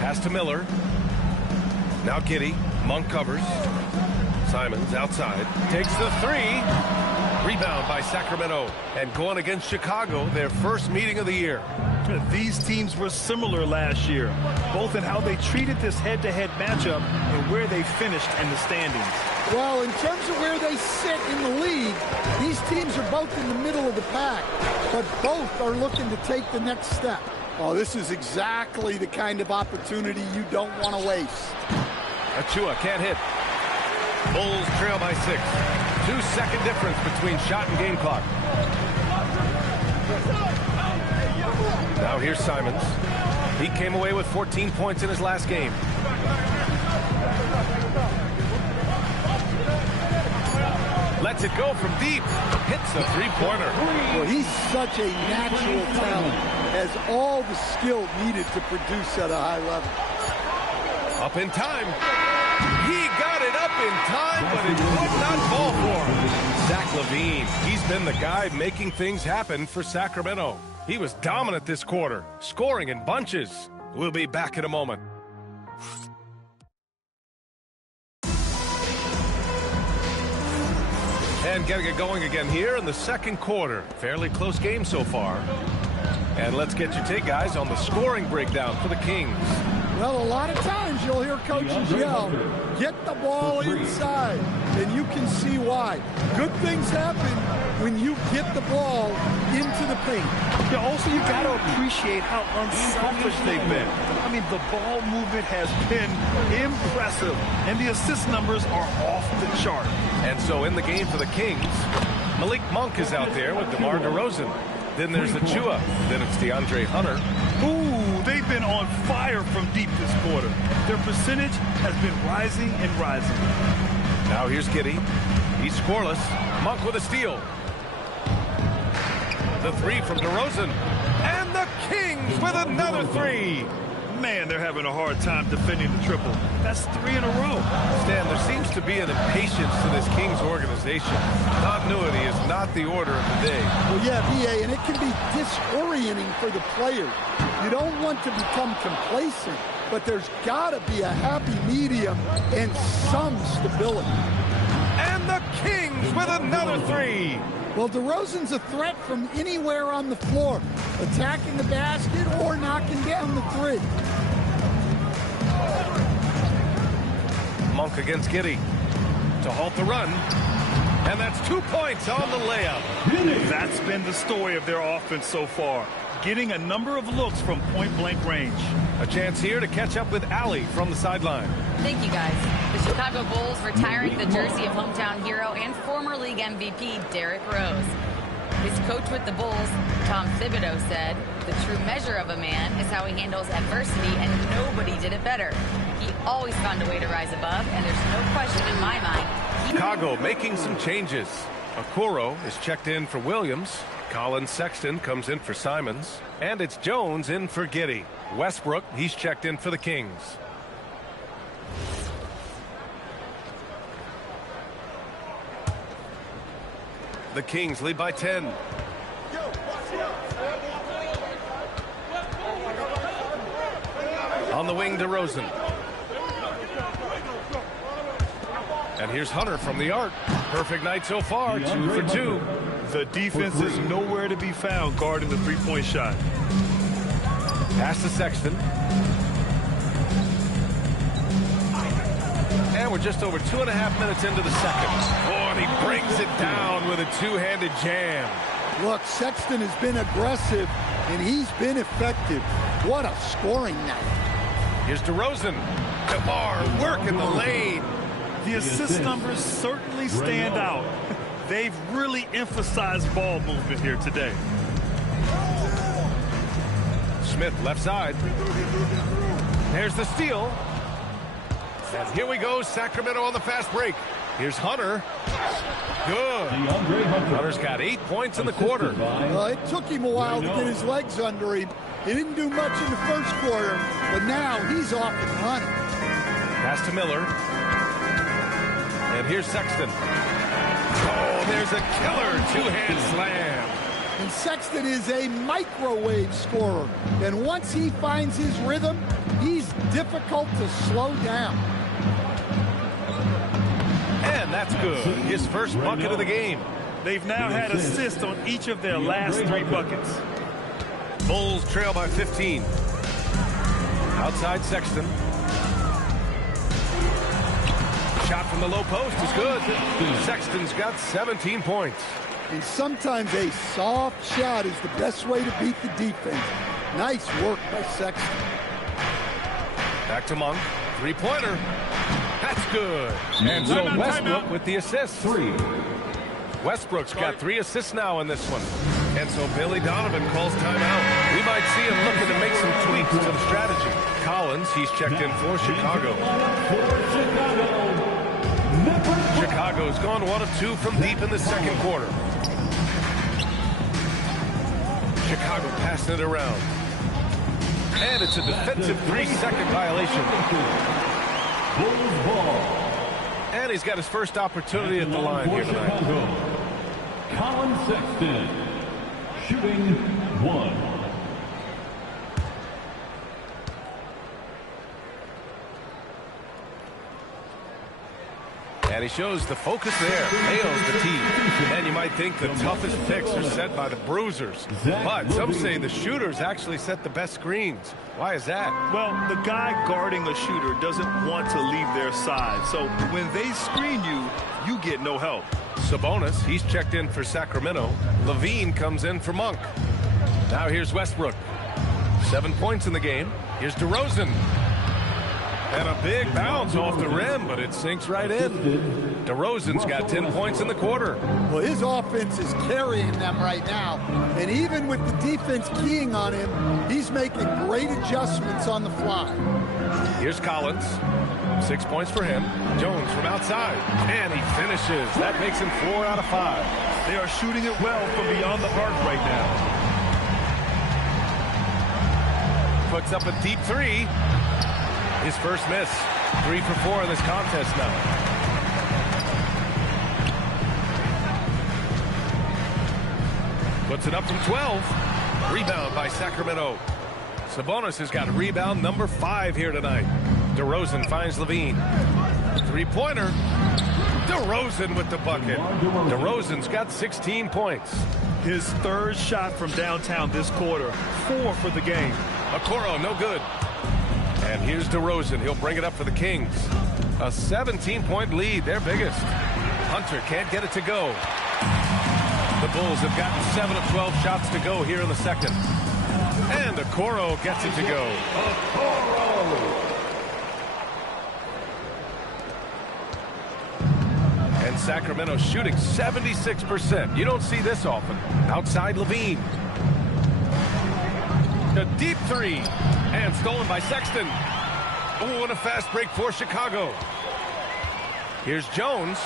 Pass to Miller. Now Giddey. Monk covers. Simons outside. Takes the 3. Rebound by Sacramento. And going against Chicago, their first meeting of the year. These teams were similar last year, both in how they treated this head-to-head matchup and where they finished in the standings. Well, in terms of where they sit in the league, these teams are both in the middle of the pack, but both are looking to take the next step. Oh, this is exactly the kind of opportunity you don't want to waste. Achua can't hit. Bulls trail by 6. 2-second difference between shot and game clock. Now here's Simons. He came away with 14 points in his last game. Lets it go from deep. Hits a 3-pointer. Well, he's such a natural talent. Has all the skill needed to produce at a high level. Up in time. He got it up in time, but it would not fall for him. Zach LaVine. He's been the guy making things happen for Sacramento. He was dominant this quarter, scoring in bunches. We'll be back in a moment. And getting it going again here in the second quarter. Fairly close game so far. And let's get your take, guys, on the scoring breakdown for the Kings. Well, a lot of times you'll hear coaches yell, get the ball inside, and you can see why. Good things happen when you get the ball into the paint. Yeah, also, you got to appreciate how unselfish they've been. I mean, the ball movement has been impressive, and the assist numbers are off the chart. And so in the game for the Kings, Malik Monk is out there with DeMar DeRozan. Then there's Achua. Then it's DeAndre Hunter. Ooh, they've been on fire from deep this quarter. Their percentage has been rising and rising. Now here's Giddey. He's scoreless. Monk with a steal. The three from DeRozan. And the Kings with another three. Man, they're having a hard time defending the triple. That's 3 in a row. Stan, there seems to be an impatience to this Kings organization. Continuity is not the order of the day. Well, yeah, BA, and it can be disorienting for the players. You don't want to become complacent, but there's got to be a happy medium and some stability. And the Kings with another three. Well, DeRozan's a threat from anywhere on the floor, attacking the basket or knocking down the three. Monk against Giddey to halt the run. And that's 2 points on the layup. That's been the story of their offense so far, getting a number of looks from point-blank range. A chance here to catch up with Allie from the sideline. Thank you, guys. The Chicago Bulls retiring the jersey of hometown hero and former league MVP Derrick Rose. His coach with the Bulls, Tom Thibodeau, said, "The true measure of a man is how he handles adversity, and nobody did it better. He always found a way to rise above, and there's no question in my mind." Chicago making some changes. Okoro is checked in for Williams. Colin Sexton comes in for Simons. And it's Jones in for Giddey. Westbrook, he's checked in for the Kings. The Kings lead by 10. On the wing, DeRozan. And here's Hunter from the arc. Perfect night so far, 2 for 2. The defense is nowhere to be found guarding the three-point shot. Pass to Sexton. And we're just over 2.5 minutes into the second. Oh, and he brings it down with a two-handed jam. Look, Sexton has been aggressive, and he's been effective. What a scoring night. Here's DeRozan. DeMar working the lane. The assist numbers certainly stand out. They've really emphasized ball movement here today. Smith left side. There's the steal. And here we go, Sacramento on the fast break. Here's Hunter. Good. Hunter's got 8 points in the quarter. It took him a while to get his legs under him. He didn't do much in the first quarter, but now he's off and running. Pass to Miller. And here's Sexton. Oh, there's a killer two-hand slam. And Sexton is a microwave scorer. And once he finds his rhythm, he's difficult to slow down. And that's good. His first bucket of the game. They've now had assists on each of their last 3 buckets. Bulls trail by 15. Outside Sexton. Shot from the low post is good. Sexton's got 17 points. And sometimes a soft shot is the best way to beat the defense. Nice work by Sexton. Back to Monk. Three-pointer. That's good. And so Westbrook with the assist. Westbrook's got 3 assists now in this one. And so Billy Donovan calls timeout. We might see him looking to make some tweaks to the strategy. Collins, he's checked in for Chicago. Chicago's gone 1 of 2 from deep in the second quarter. Chicago passing it around. And it's a defensive 3-second violation. And he's got his first opportunity at the line here tonight. Colin Sexton, shooting 1. And he shows the focus there, nails the tee. And you might think the toughest picks are set by the bruisers. But some say the shooters actually set the best screens. Why is that? Well, the guy guarding a shooter doesn't want to leave their side. So when they screen you, you get no help. Sabonis, he's checked in for Sacramento. Levine comes in for Monk. Now here's Westbrook. 7 points in the game. Here's DeRozan. And a big bounce off the rim, but it sinks right in. DeRozan's got 10 points in the quarter. Well, his offense is carrying them right now. And even with the defense keying on him, he's making great adjustments on the fly. Here's Collins. 6 points for him. Jones from outside. And he finishes. That makes him 4 out of 5. They are shooting it well from beyond the arc right now. Puts up a deep three. His first miss. 3 for 4 in this contest now. Puts it up from 12. Rebound by Sacramento. Sabonis has got rebound number 5 here tonight. DeRozan finds Levine. 3-pointer. DeRozan with the bucket. DeRozan's got 16 points. His third shot from downtown this quarter. 4 for the game. Okoro, no good. And here's DeRozan. He'll bring it up for the Kings. A 17-point lead, their biggest. Hunter can't get it to go. The Bulls have gotten 7 of 12 shots to go here in the second. And Okoro gets it to go. And Sacramento shooting 76%. You don't see this often. Outside Levine. A deep three. And stolen by Sexton. Oh, and a fast break for Chicago. Here's Jones.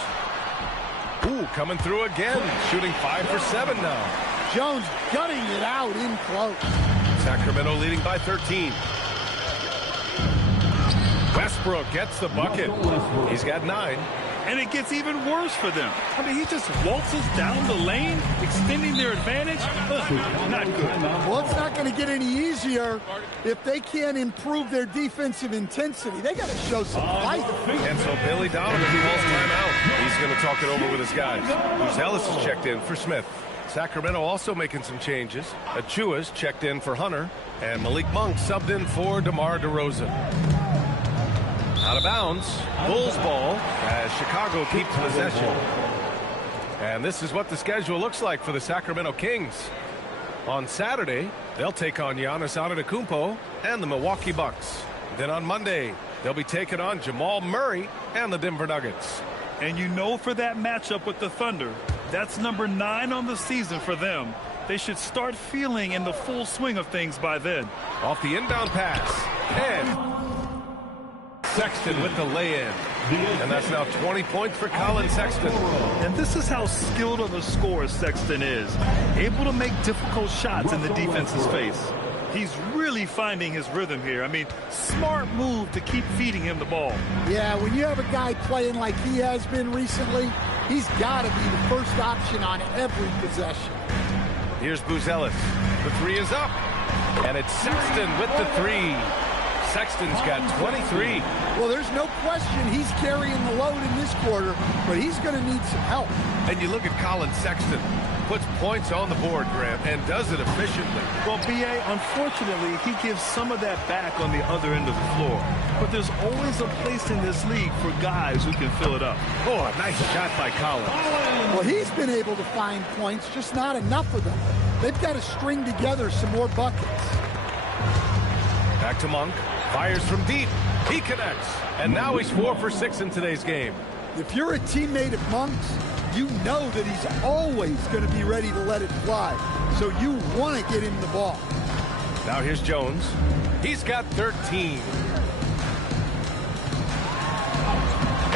Ooh, coming through again. Shooting 5 for 7 now. Jones gutting it out in close. Sacramento leading by 13. Westbrook gets the bucket. He's got 9. And it gets even worse for them. I mean, he just waltzes down the lane, extending their advantage. Not good. Well, it's not going to get any easier if they can't improve their defensive intensity. They got to show some fight. And so Billy Donovan calls timeout. He's going to talk it over with his guys. Ellis is checked in for Smith. Sacramento also making some changes. Achua's checked in for Hunter. And Malik Monk subbed in for DeMar DeRozan. Out of bounds. Bulls ball as Chicago keeps possession. And this is what the schedule looks like for the Sacramento Kings. On Saturday, they'll take on Giannis Antetokounmpo and the Milwaukee Bucks. Then on Monday, they'll be taking on Jamal Murray and the Denver Nuggets. And you know, for that matchup with the Thunder, that's number 9 on the season for them. They should start feeling in the full swing of things by then. Off the inbound pass. And Sexton with the lay-in. And that's now 20 points for Colin Sexton. And this is how skilled of a scorer Sexton is. Able to make difficult shots in the defense's face. He's really finding his rhythm here. I mean, smart move to keep feeding him the ball. Yeah, when you have a guy playing like he has been recently, he's got to be the first option on every possession. Here's Buzelis. The 3 is up. And it's Sexton with the 3. Sexton's got 23. Well, there's no question he's carrying the load in this quarter, but he's going to need some help. And you look at Colin Sexton. Puts points on the board, Grant, and does it efficiently. Well, B.A., unfortunately, he gives some of that back on the other end of the floor. But there's always a place in this league for guys who can fill it up. Oh, a nice shot by Collins. Well, he's been able to find points, just not enough of them. They've got to string together some more buckets. Back to Monk. Fires from deep. He connects. And now he's 4 for 6 in today's game. If you're a teammate of Monk's, you know that he's always going to be ready to let it fly. So you want to get him the ball. Now here's Jones. He's got 13.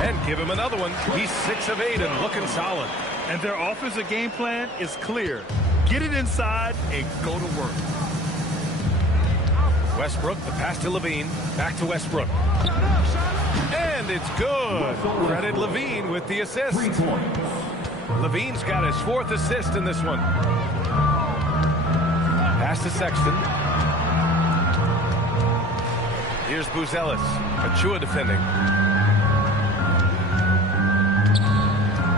And give him another one. He's 6 of 8 and looking solid. And their offensive game plan is clear. Get it inside and go to work. Westbrook, the pass to Levine. Back to Westbrook. And it's good. Credit Levine with the assist. Levine's got his 4th assist in this one. Pass to Sexton. Here's Buzelis. Achua defending.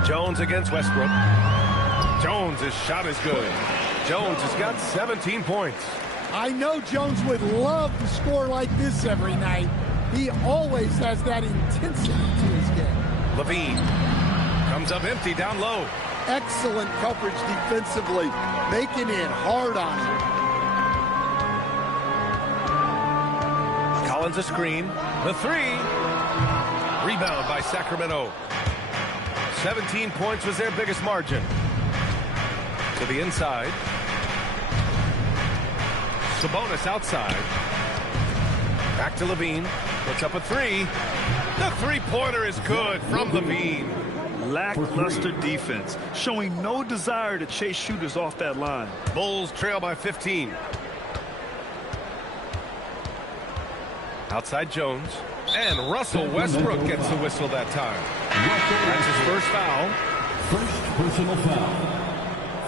Jones against Westbrook. Jones' shot is good. Jones has got 17 points. I know Jones would love to score like this every night. He always has that intensity to his game. Levine comes up empty down low. Excellent coverage defensively, making it hard on him. Collins a screen. The three. Rebound by Sacramento. 17 points was their biggest margin. To the inside. Sabonis outside. Back to Levine. Puts up a three. The three-pointer is good from Levine. Lackluster defense, showing no desire to chase shooters off that line. Bulls trail by 15. Outside Jones. And Russell Westbrook gets the whistle that time. That's his first foul. First personal foul.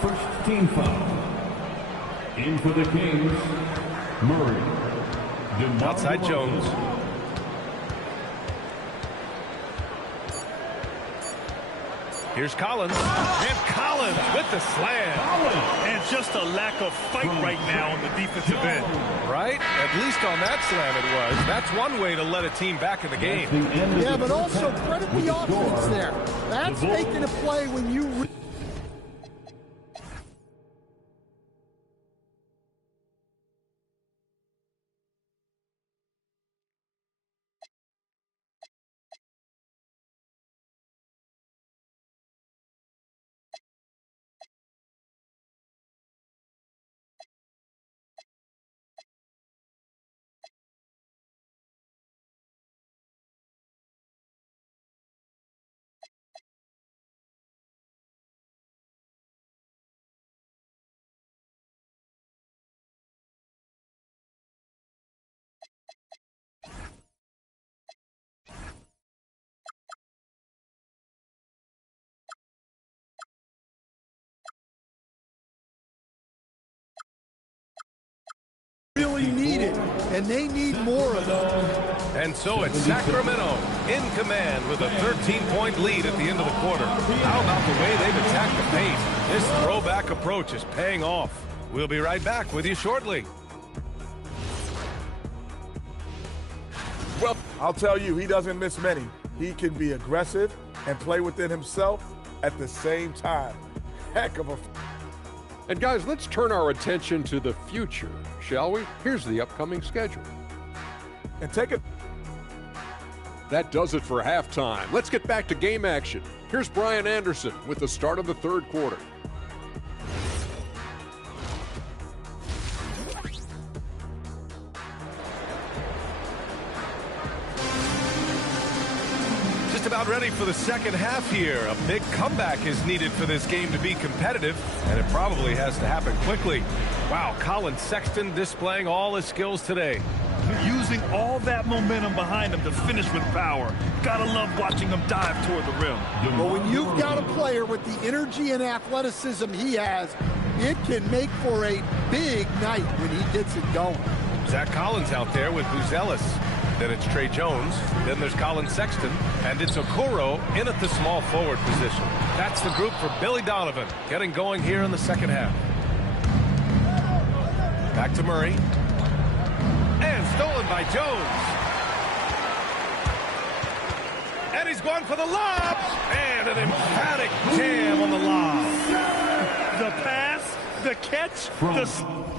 First team foul. In for the Kings, Murray. Outside Jones. Here's Collins. And Collins with the slam. And just a lack of fight right now on the defensive end. Right? At least on that slam it was. That's one way to let a team back in the game. Yeah, but also credit the offense there. That's making a play when you... really need it, and they need more of those. And so it's Sacramento in command with a 13-point lead at the end of the quarter. How about the way they've attacked the paint? This throwback approach is paying off. We'll be right back with you shortly. Well, I'll tell you, he doesn't miss many. He can be aggressive and play within himself at the same time. Heck of a... And guys, let's turn our attention to the future, shall we? Here's the upcoming schedule. And take it. That does it for halftime. Let's get back to game action. Here's Brian Anderson with the start of the third quarter. Just about ready for the second half here. A big comeback is needed for this game to be competitive, and it probably has to happen quickly. Wow, Colin Sexton displaying all his skills today. Using all that momentum behind him to finish with power. Gotta love watching him dive toward the rim. But when you've got a player with the energy and athleticism he has, it can make for a big night when he gets it going. Zach Collins out there with Buzelis. Then it's Trey Jones. Then there's Colin Sexton. And it's Okoro in at the small forward position. That's the group for Billy Donovan getting going here in the second half. Back to Murray. And stolen by Jones. And he's going for the lob. And an emphatic jam on the lob. The pass, the catch, the...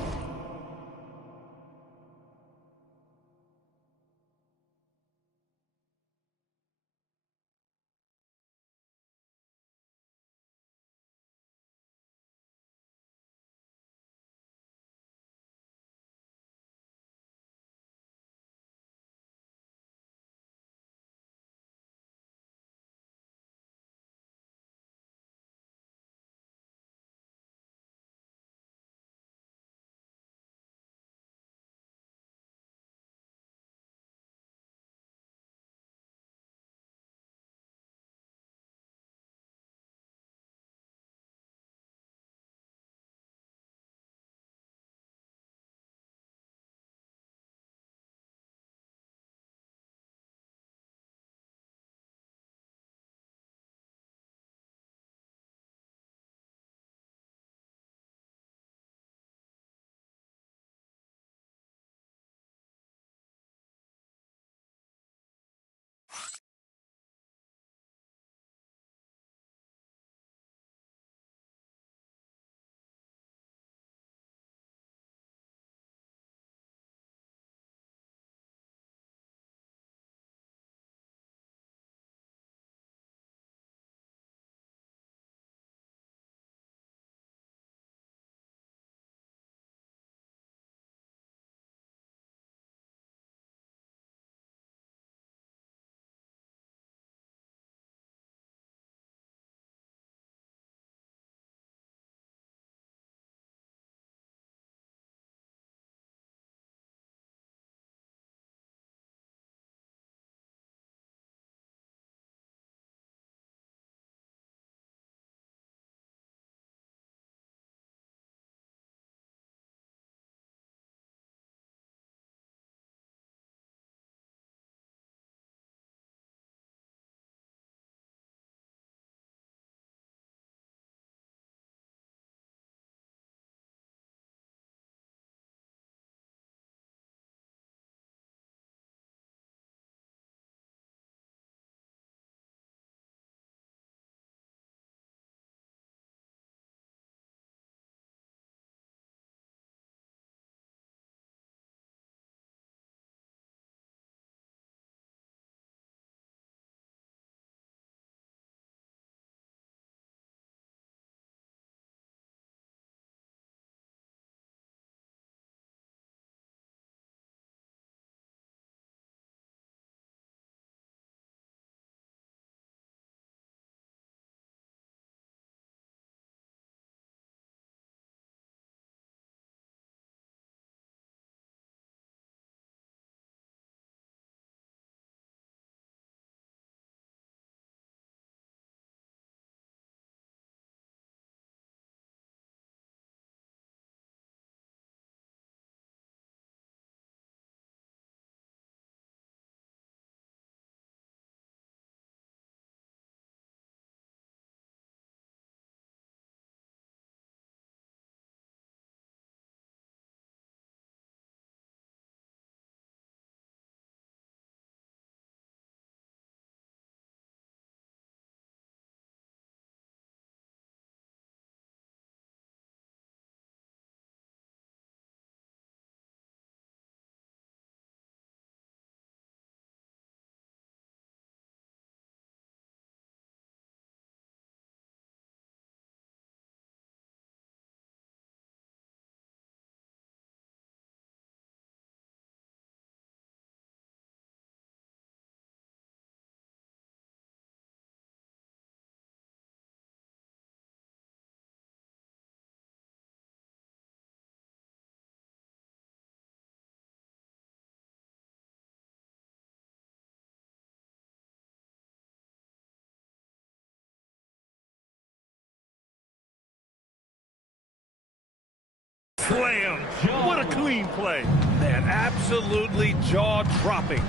Slam. What a clean play. Man, absolutely jaw-dropping.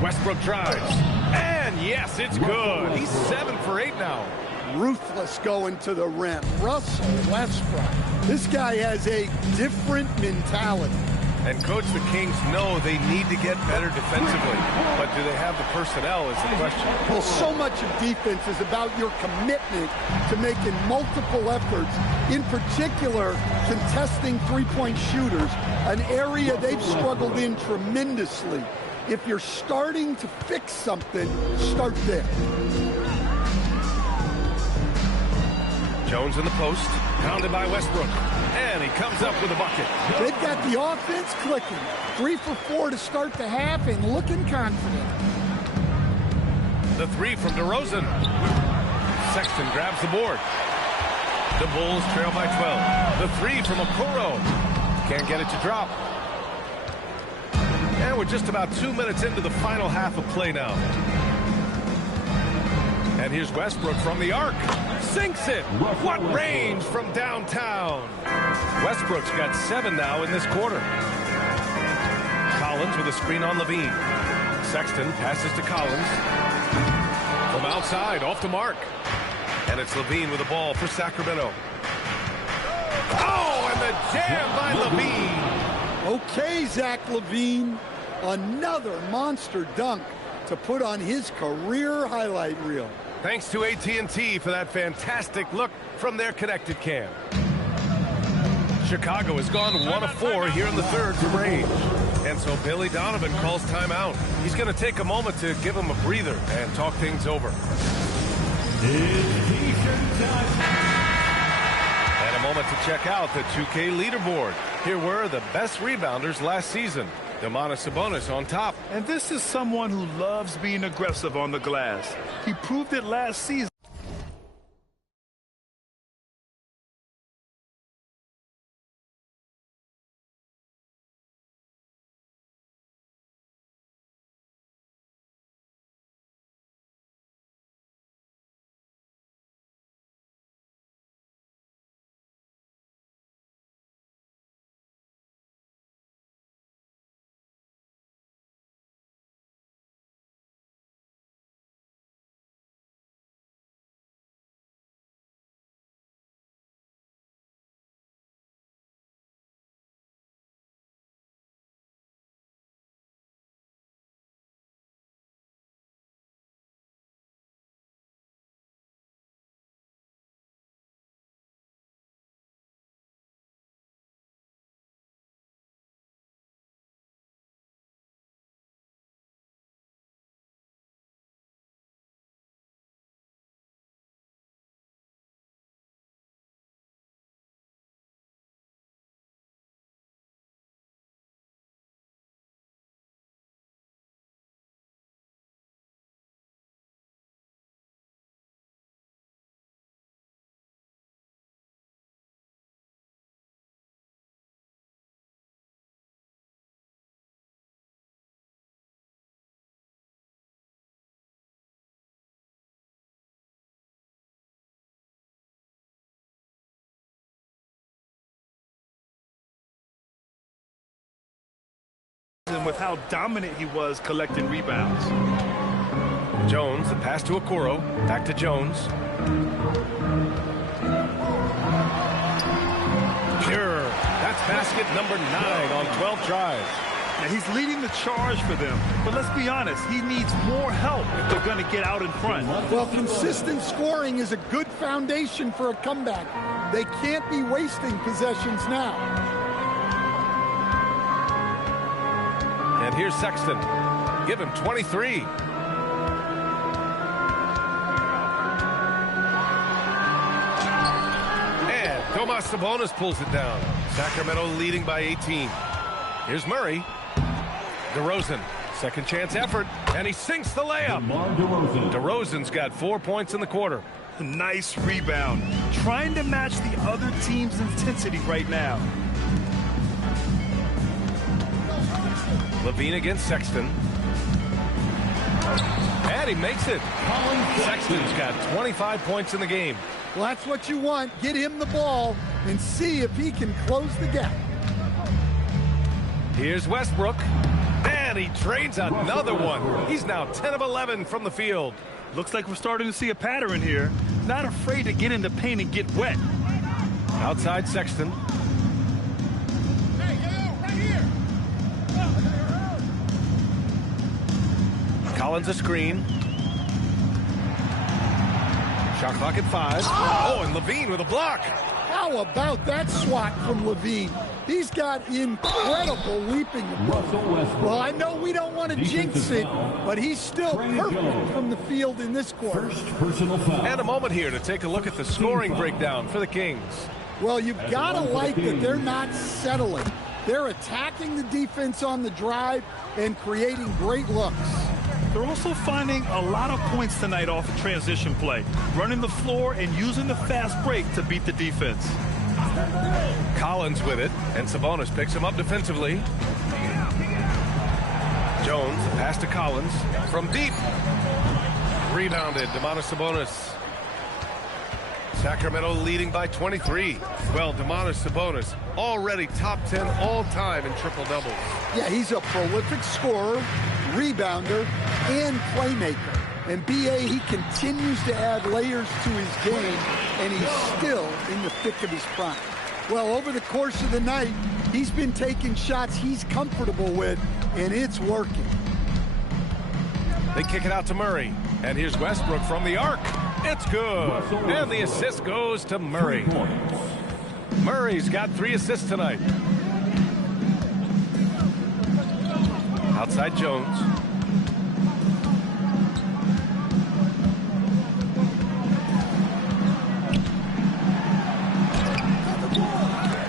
Westbrook drives. And yes, it's good. He's 7 for 8 now. Ruthless going to the rim. Russell Westbrook. This guy has a different mentality. And, Coach, the Kings know they need to get better defensively. But do they have the personnel is the question. Well, so much of defense is about your commitment to making multiple efforts, in particular contesting three-point shooters, an area they've struggled in tremendously. If you're starting to fix something, start there. Jones in the post, pounded by Westbrook, and he comes up with a bucket. They've got the offense clicking. 3 for 4 to start the half and looking confident. The 3 from DeRozan. Sexton grabs the board. The Bulls trail by 12. The 3 from Okoro. Can't get it to drop. And we're just about 2 minutes into the final half of play now. And here's Westbrook from the arc. Sinks it. What range from downtown. Westbrook's got 7 now in this quarter. Collins with a screen on Levine. Sexton passes to Collins. From outside, off the mark. And it's Levine with the ball for Sacramento. Oh, and the jam by Levine. Okay, Zach LaVine. Another monster dunk to put on his career highlight reel. Thanks to AT&T for that fantastic look from their connected cam. Chicago has gone 1 of 4 here in the third from range. And so Billy Donovan calls timeout. He's going to take a moment to give him a breather and talk things over. And a moment to check out the 2K leaderboard. Here were the best rebounders last season. Domantas Sabonis on top. And this is someone who loves being aggressive on the glass. He proved it last season. With how dominant he was collecting rebounds. Jones, the pass to Okoro. Back to Jones. Pure. That's basket number 9 on 12 tries. Now he's leading the charge for them. But let's be honest, he needs more help if they're going to get out in front. Well, consistent scoring is a good foundation for a comeback. They can't be wasting possessions now. And here's Sexton. Give him 23. And Domas Sabonis pulls it down. Sacramento leading by 18. Here's Murray. DeRozan. Second chance effort. And he sinks the layup. DeRozan's got 4 points in the quarter. Nice rebound. Trying to match the other team's intensity right now. Levine against Sexton. And he makes it. Sexton's got 25 points in the game. Well, that's what you want. Get him the ball and see if he can close the gap. Here's Westbrook. And he trades another one. He's now 10 of 11 from the field. Looks like we're starting to see a pattern here. Not afraid to get in the paint and get wet. Outside Sexton. Collins a screen. Shot clock at 5. Oh, and Levine with a block. How about that swat from Levine? He's got incredible leaping ability. Well, I know we don't want to jinx it, but he's still perfect from the field in this quarter. And a moment here to take a look at the scoring breakdown for the Kings. Well, you've got to like that they're not settling. They're attacking the defense on the drive and creating great looks. They're also finding a lot of points tonight off of transition play, running the floor and using the fast break to beat the defense. Collins with it, and Sabonis picks him up defensively. Jones, pass to Collins from deep. Rebounded, Domantas Sabonis. Sacramento leading by 23. Well, Domantas Sabonis already top 10 all-time in triple-doubles. Yeah, he's a prolific scorer, rebounder, and playmaker. And B.A., he continues to add layers to his game, and he's still in the thick of his prime. Well, over the course of the night, he's been taking shots he's comfortable with, and it's working. They kick it out to Murray. And here's Westbrook from the arc. It's good. And the assist goes to Murray. Murray's got 3 assists tonight. Outside Jones.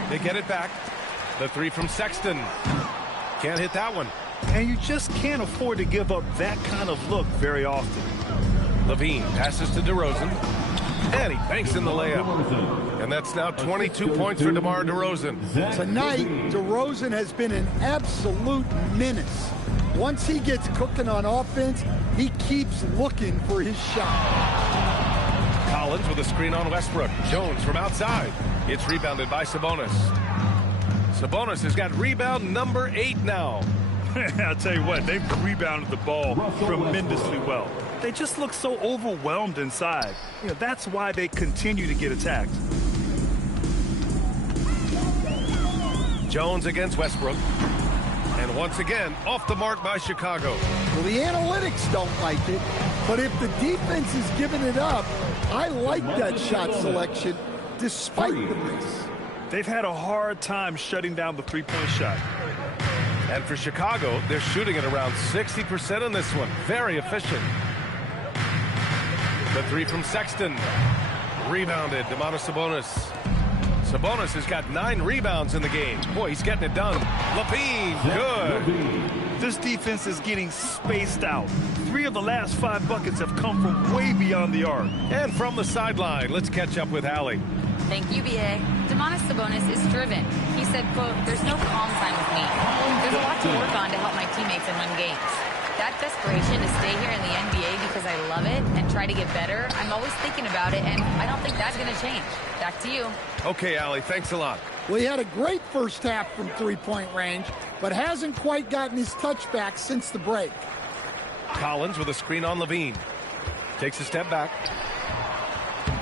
They get it back. The 3 from Sexton. Can't hit that one. And you just can't afford to give up that kind of look very often. Levine passes to DeRozan. And he banks in the layup. And that's now 22 points for DeMar DeRozan. Tonight, DeRozan has been an absolute menace. Once he gets cooking on offense, he keeps looking for his shot. Collins with a screen on Westbrook. Jones from outside. It's rebounded by Sabonis. Sabonis has got rebound number 8 now. I'll tell you what, they've rebounded the ball tremendously well. They just look so overwhelmed inside. You know, that's why they continue to get attacked. Jones against Westbrook. And once again, off the mark by Chicago. Well, the analytics don't like it, but if the defense is giving it up, I like that shot selection despite the miss. They've had a hard time shutting down the three-point shot. And for Chicago, they're shooting at around 60% in this one. Very efficient. The 3 from Sexton. Rebounded, Domantas Sabonis. Sabonis has got 9 rebounds in the game. Boy, he's getting it done. Levine, good. This defense is getting spaced out. 3 of the last 5 buckets have come from way beyond the arc. And from the sideline, let's catch up with Allie. Thank you, B.A. Domantas Sabonis is driven. He said, quote, "There's no calm time with me. There's a lot to work on to help my teammates and win games. That desperation to stay here in the NBA because I love it and try to get better, I'm always thinking about it, and I don't think that's going to change." Back to you. Okay, Allie, thanks a lot. Well, he had a great first half from three-point range, but hasn't quite gotten his touch back since the break. Collins with a screen on Levine. Takes a step back.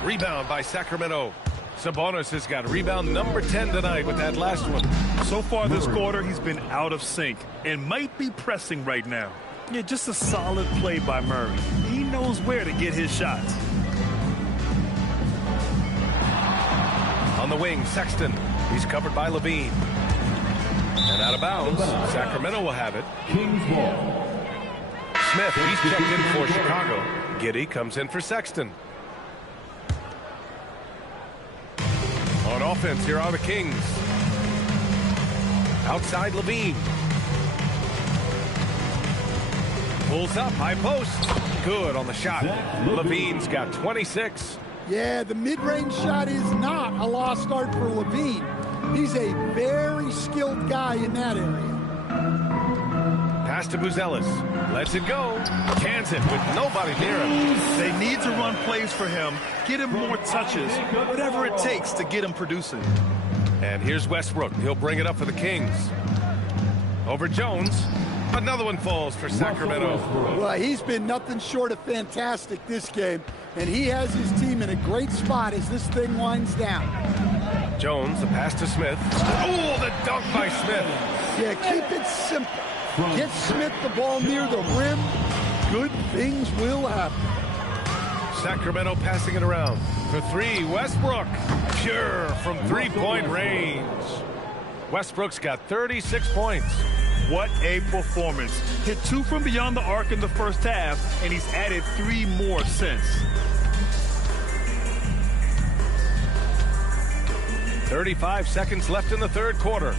Rebound by Sacramento. Sabonis has got rebound number 10 tonight with that last one. So far this quarter, he's been out of sync and might be pressing right now. Yeah, just a solid play by Murray. He knows where to get his shots. On the wing, Sexton. He's covered by Levine. And out of bounds, Sacramento will have it. Kings ball. Smith, he's checked in for Chicago. Giddey comes in for Sexton. On offense, here are the Kings. Outside Levine. Pulls up, high post. Good on the shot. Levine's got 26. Yeah, the mid-range shot is not a lost art for Levine. He's a very skilled guy in that area. Pass to Buzelis. Lets it go. Cans it with nobody near him. They need to run plays for him, get him more touches, whatever it takes to get him producing. And here's Westbrook. He'll bring it up for the Kings. Over Jones. Another one falls for Sacramento. Well, he's been nothing short of fantastic this game, and he has his team in a great spot as this thing winds down. Jones, the pass to Smith. Oh, the dunk by Smith. Yeah, keep it simple. Get Smith the ball near the rim. Good things will happen. Sacramento passing it around. For three, Westbrook. Pure from three-point range. Westbrook's got 36 points. What a performance. Hit 2 from beyond the arc in the first half, and he's added 3 more since. 35 seconds left in the third quarter.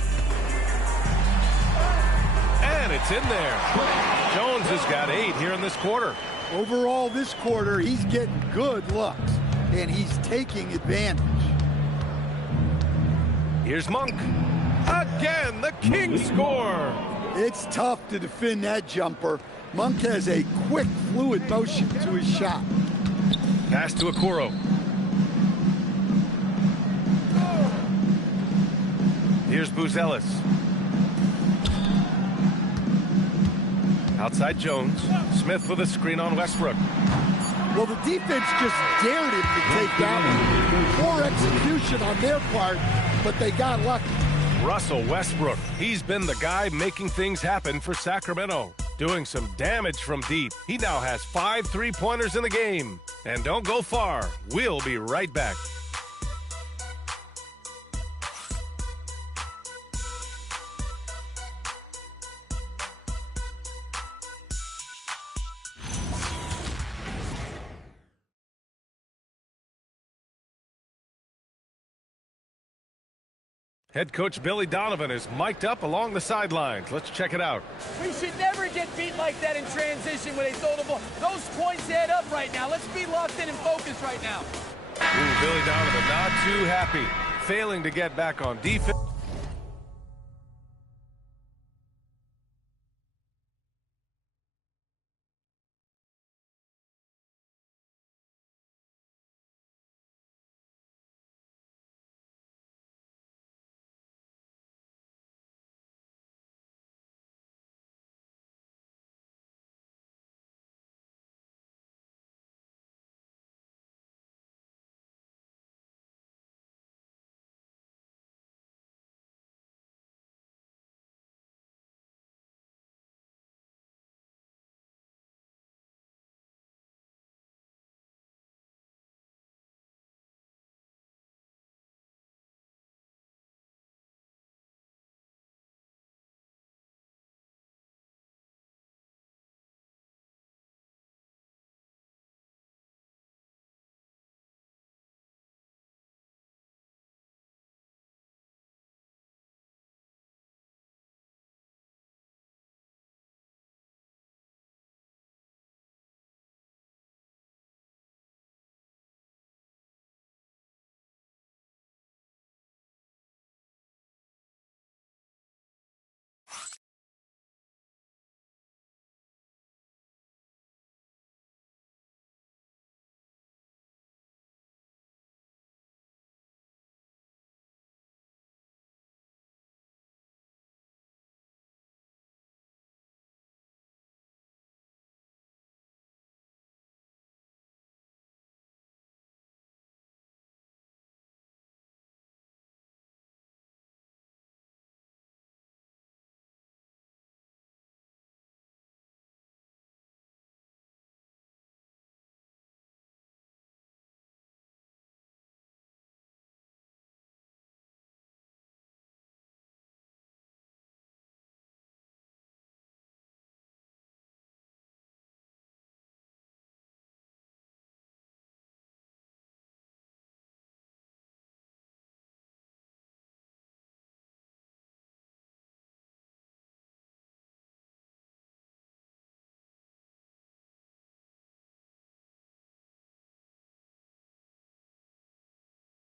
And it's in there. Jones has got 8 here in this quarter. Overall, this quarter, he's getting good looks, and he's taking advantage. Here's Monk. Again, the Kings score. It's tough to defend that jumper. Monk has a quick, fluid motion to his shot. Pass to Okoro. Here's Buzelis. Outside Jones. Smith with a screen on Westbrook. Well, the defense just dared him to take that one. Poor execution on their part, but they got lucky. Russell Westbrook. He's been the guy making things happen for Sacramento. Doing some damage from deep. He now has 5 3-pointers in the game. And don't go far. We'll be right back. Head coach Billy Donovan is mic'd up along the sidelines. Let's check it out. We should never get beat like that in transition when they throw the ball. Those points add up right now. Let's be locked in and focused right now. Billy Donovan not too happy, failing to get back on defense.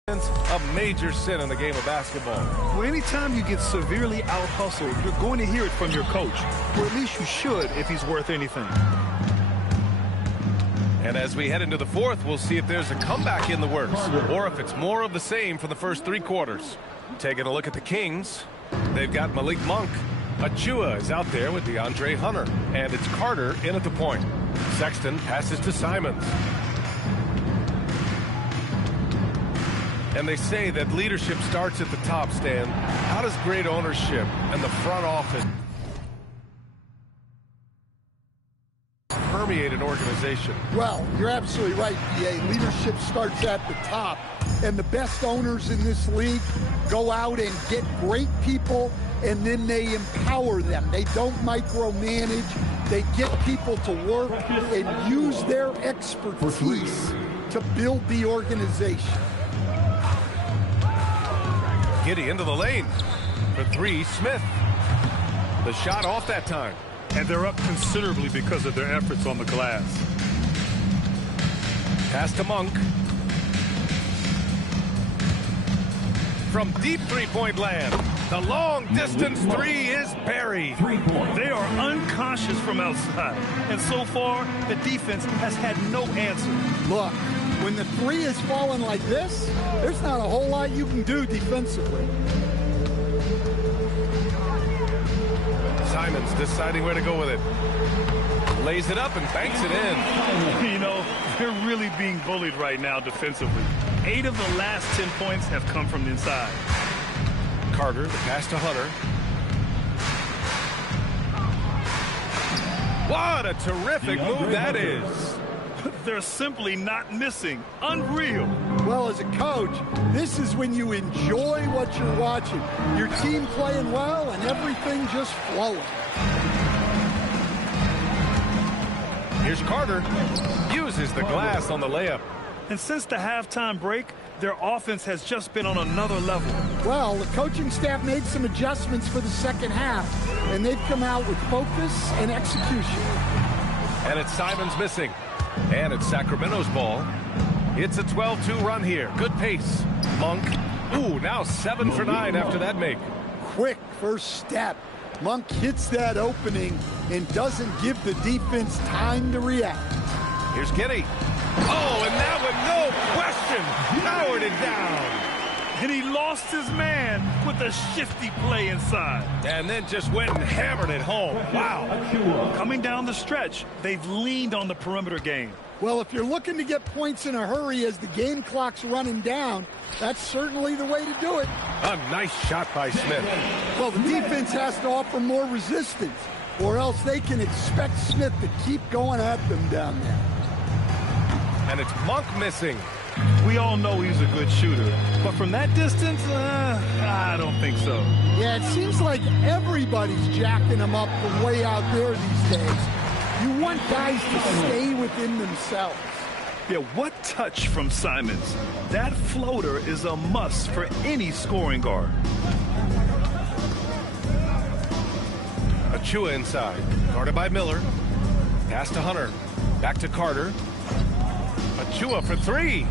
A major sin in the game of basketball. Well, anytime you get severely out-hustled, you're going to hear it from your coach. Or at least you should if he's worth anything. And as we head into the fourth, we'll see if there's a comeback in the works or if it's more of the same for the first three quarters. Taking a look at the Kings, they've got Malik Monk. Achua is out there with DeAndre Hunter. And it's Carter in at the point. Sexton passes to Simons. And they say that leadership starts at the top, Stan. How does great ownership and the front office permeate an organization? Well, you're absolutely right, BA. Leadership starts at the top. And the best owners in this league go out and get great people, and then they empower them. They don't micromanage. They get people to work and use their expertise to build the organization. Giddey into the lane. For three, Smith. The shot off that time. And they're up considerably because of their efforts on the glass. Pass to Monk. From deep three-point land, the long-distance three is buried. They are unconscious from outside. And so far, the defense has had no answer. Look, when the three is falling like this, there's not a whole lot you can do defensively. Simons deciding where to go with it. Lays it up and banks it in. You know, they're really being bullied right now defensively. 8 of the last 10 points have come from the inside. Carter, the pass to Hunter. What a terrific move that is. They're simply not missing. Unreal. Well, as a coach, this is when you enjoy what you're watching. Your team playing well and everything just flowing. Here's Carter. Uses the glass on the layup. And since the halftime break, their offense has just been on another level. Well, the coaching staff made some adjustments for the second half, and they've come out with focus and execution. And it's Simons missing. And it's Sacramento's ball. It's a 12-2 run here. Good pace. Monk. Ooh, now 7 for 9 after that make. Quick first step. Monk hits that opening and doesn't give the defense time to react. Here's Giddey. Oh, and that one, no question, powered it down. And he lost his man with a shifty play inside. And then just went and hammered it home. Wow. Coming down the stretch, they've leaned on the perimeter game. Well, if you're looking to get points in a hurry as the game clock's running down, that's certainly the way to do it. A nice shot by Smith. Well, the defense has to offer more resistance, or else they can expect Smith to keep going at them down there. And it's Monk missing. We all know he's a good shooter, but from that distance, I don't think so. Yeah, it seems like everybody's jacking him up from way out there these days. You want guys to stay within themselves. Yeah, what touch from Simons. That floater is a must for any scoring guard. Achua inside, guarded by Miller. Pass to Hunter, back to Carter. Achua for three.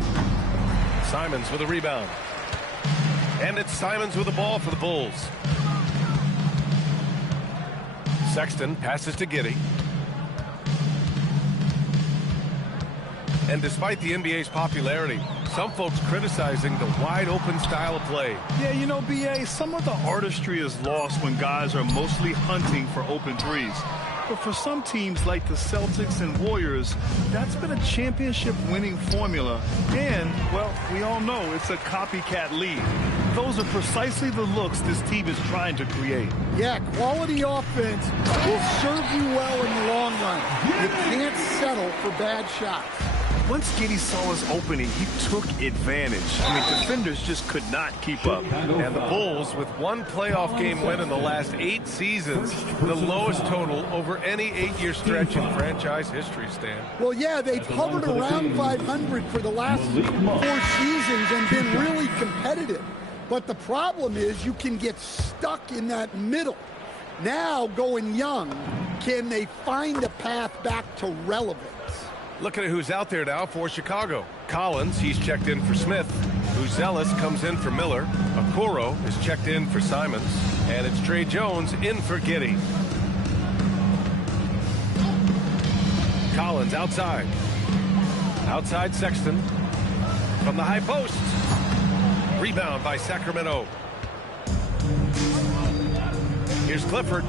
Simons with a rebound. And it's Simons with the ball for the Bulls. Sexton passes to Giddey. And despite the NBA's popularity, some folks criticizing the wide-open style of play. Yeah, you know, BA, some of the artistry is lost when guys are mostly hunting for open threes. But for some teams like the Celtics and Warriors, that's been a championship-winning formula. And, well, we all know it's a copycat league. Those are precisely the looks this team is trying to create. Yeah, quality offense will serve you well in the long run. You can't settle for bad shots. Once Giddey saw his opening, he took advantage. I mean, defenders just could not keep up. And the Bulls, with one playoff game win in the last 8 seasons, the lowest total over any 8-year stretch in franchise history, Stan. Well, yeah, they've hovered around 500 for the last 4 seasons and been really competitive. But the problem is you can get stuck in that middle. Now, going young, can they find a path back to relevance? Looking at who's out there now for Chicago. Collins, he's checked in for Smith. Uzelis comes in for Miller. Okoro is checked in for Simons. And it's Trey Jones in for Giddey. Collins outside. Outside Sexton. From the high post. Rebound by Sacramento. Here's Clifford.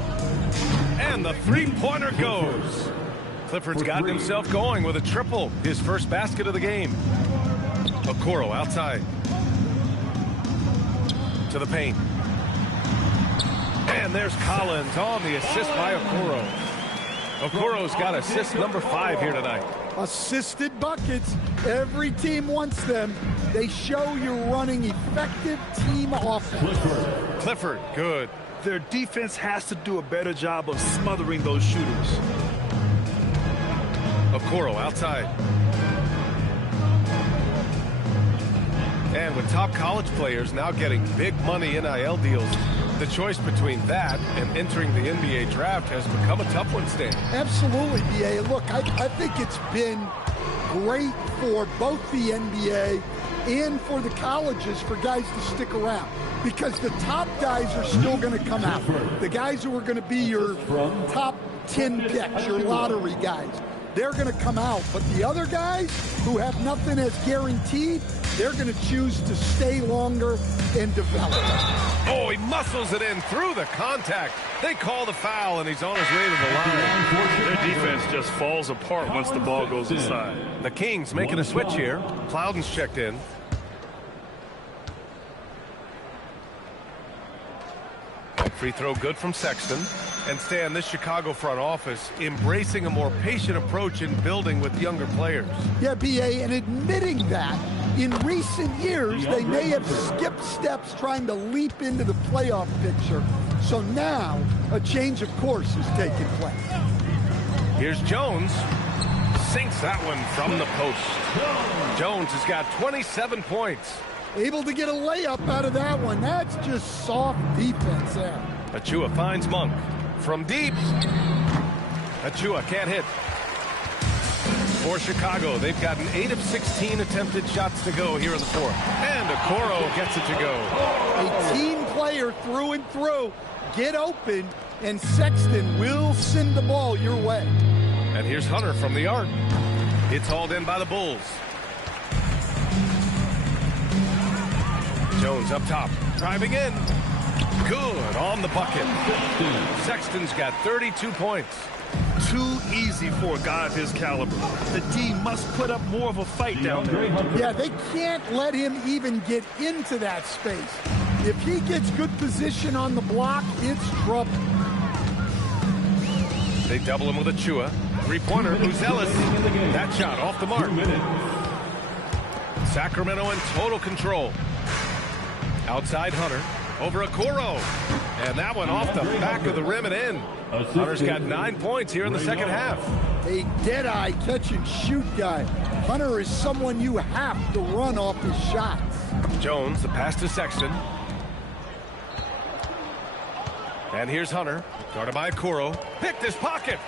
And the three-pointer goes. Clifford's gotten himself going with a triple. His first basket of the game. Okoro outside. To the paint. And there's Collins on the assist by Okoro. Okoro's got assist number 5 here tonight. Assisted buckets. Every team wants them. They show you're running effective team offense. Clifford, good. Their defense has to do a better job of smothering those shooters. Okoro outside. And with top college players now getting big money NIL deals, the choice between that and entering the NBA draft has become a tough one, Stan. Absolutely, B.A. Look, I think it's been great for both the NBA and for the colleges for guys to stick around, because the top guys are still going to come out. The guys who are going to be your top 10 picks, your lottery guys, they're going to come out. But the other guys who have nothing as guaranteed, they're going to choose to stay longer and develop. Oh, he muscles it in through the contact. They call the foul, and he's on his way to the line. Their defense just falls apart once the ball goes inside. The Kings making a switch here. Plowden's checked in. Free throw good from Sexton. And Stan, this Chicago front office embracing a more patient approach in building with younger players. Yeah, B.A., and admitting that in recent years they may have skipped steps trying to leap into the playoff picture. So now a change of course is taking place. Here's Jones. Sinks that one from the post. Jones has got 27 points. Able to get a layup out of that one. That's just soft defense there. Achua finds Monk. From deep. Achua can't hit. For Chicago, they've gotten 8 of 16 attempted shots to go here in the fourth. And Okoro gets it to go. A team player through and through. Get open, and Sexton will send the ball your way. And here's Hunter from the arc. It's hauled in by the Bulls. Jones up top, driving in. Good on the bucket. Sexton's got 32 points. Too easy for a guy of his caliber. The D must put up more of a fight down there. Yeah, they can't let him even get into that space. If he gets good position on the block, it's trouble. They double him with Achua. Three-pointer, Uzelis. That shot off the mark. Sacramento in total control. Outside Hunter. Over Okoro. And that one off the back of the rim and in. Hunter's got 9 points here in the second half. A dead-eye catch-and-shoot guy. Hunter is someone you have to run off his shots. Jones, the pass to Sexton. And here's Hunter. Guarded by Okoro. Picked his pocket.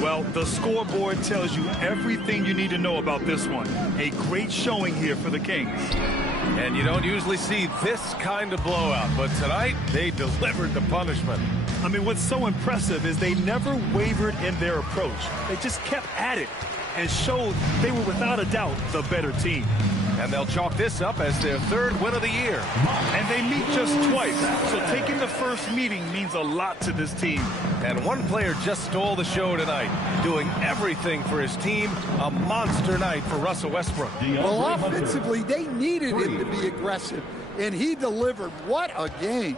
Well, the scoreboard tells you everything you need to know about this one. A great showing here for the Kings. And you don't usually see this kind of blowout, but tonight they delivered the punishment. I mean, what's so impressive is they never wavered in their approach. They just kept at it and showed they were without a doubt the better team. And they'll chalk this up as their 3rd win of the year. And they meet just twice, so taking the first meeting means a lot to this team. And one player just stole the show tonight, doing everything for his team. A monster night for Russell Westbrook. Well, offensively, they needed him to be aggressive, and he delivered. What a game.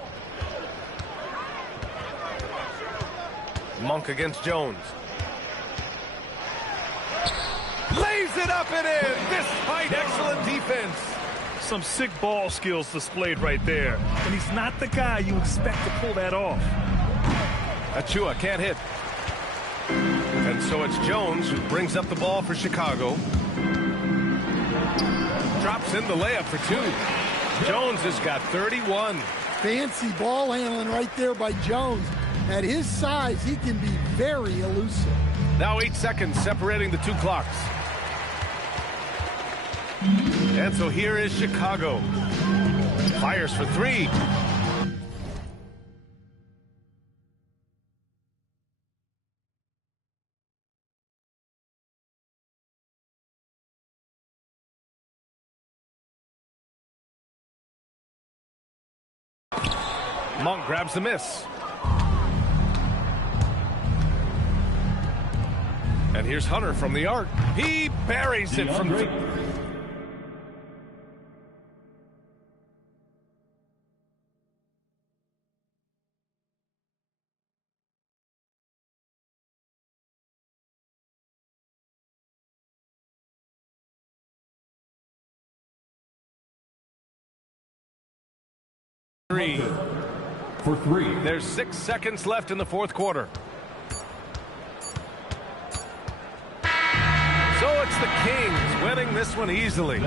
Monk against Jones. Lays it up and in, despite excellent defense. Some sick ball skills displayed right there. And he's not the guy you expect to pull that off. Achua can't hit. And so it's Jones who brings up the ball for Chicago. Drops in the layup for 2. Jones has got 31. Fancy ball handling right there by Jones. At his size, he can be very elusive. Now 8 seconds separating the two clocks. And so here is Chicago. Fires for three. Monk grabs the miss. And here's Hunter from the arc. He buries it from... For three. There's 6 seconds left in the fourth quarter. So it's the Kings winning this one easily.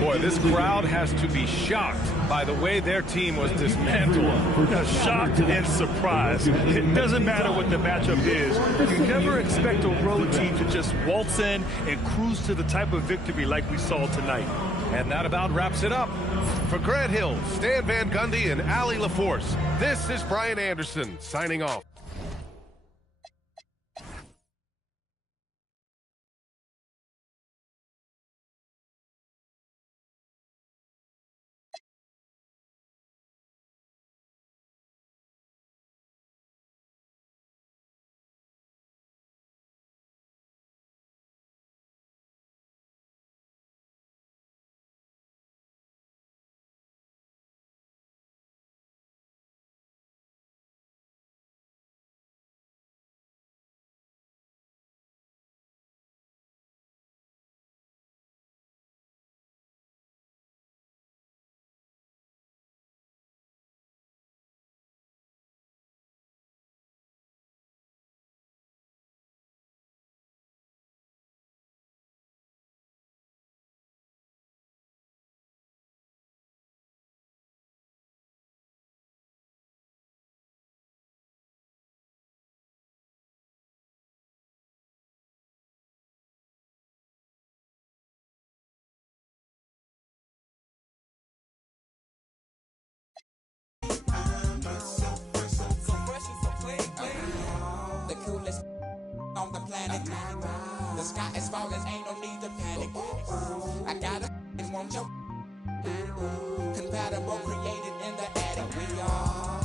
Boy, this crowd has to be shocked by the way their team was dismantled. Shocked and surprised. It doesn't matter what the matchup is. You never expect a road team to just waltz in and cruise to the type of victory like we saw tonight. And that about wraps it up. For Grant Hill, Stan Van Gundy, and Allie LaForce, this is Brian Anderson signing off. On the planet, the sky is falling, ain't no need to panic. I got a want your compatible, created in the attic. We are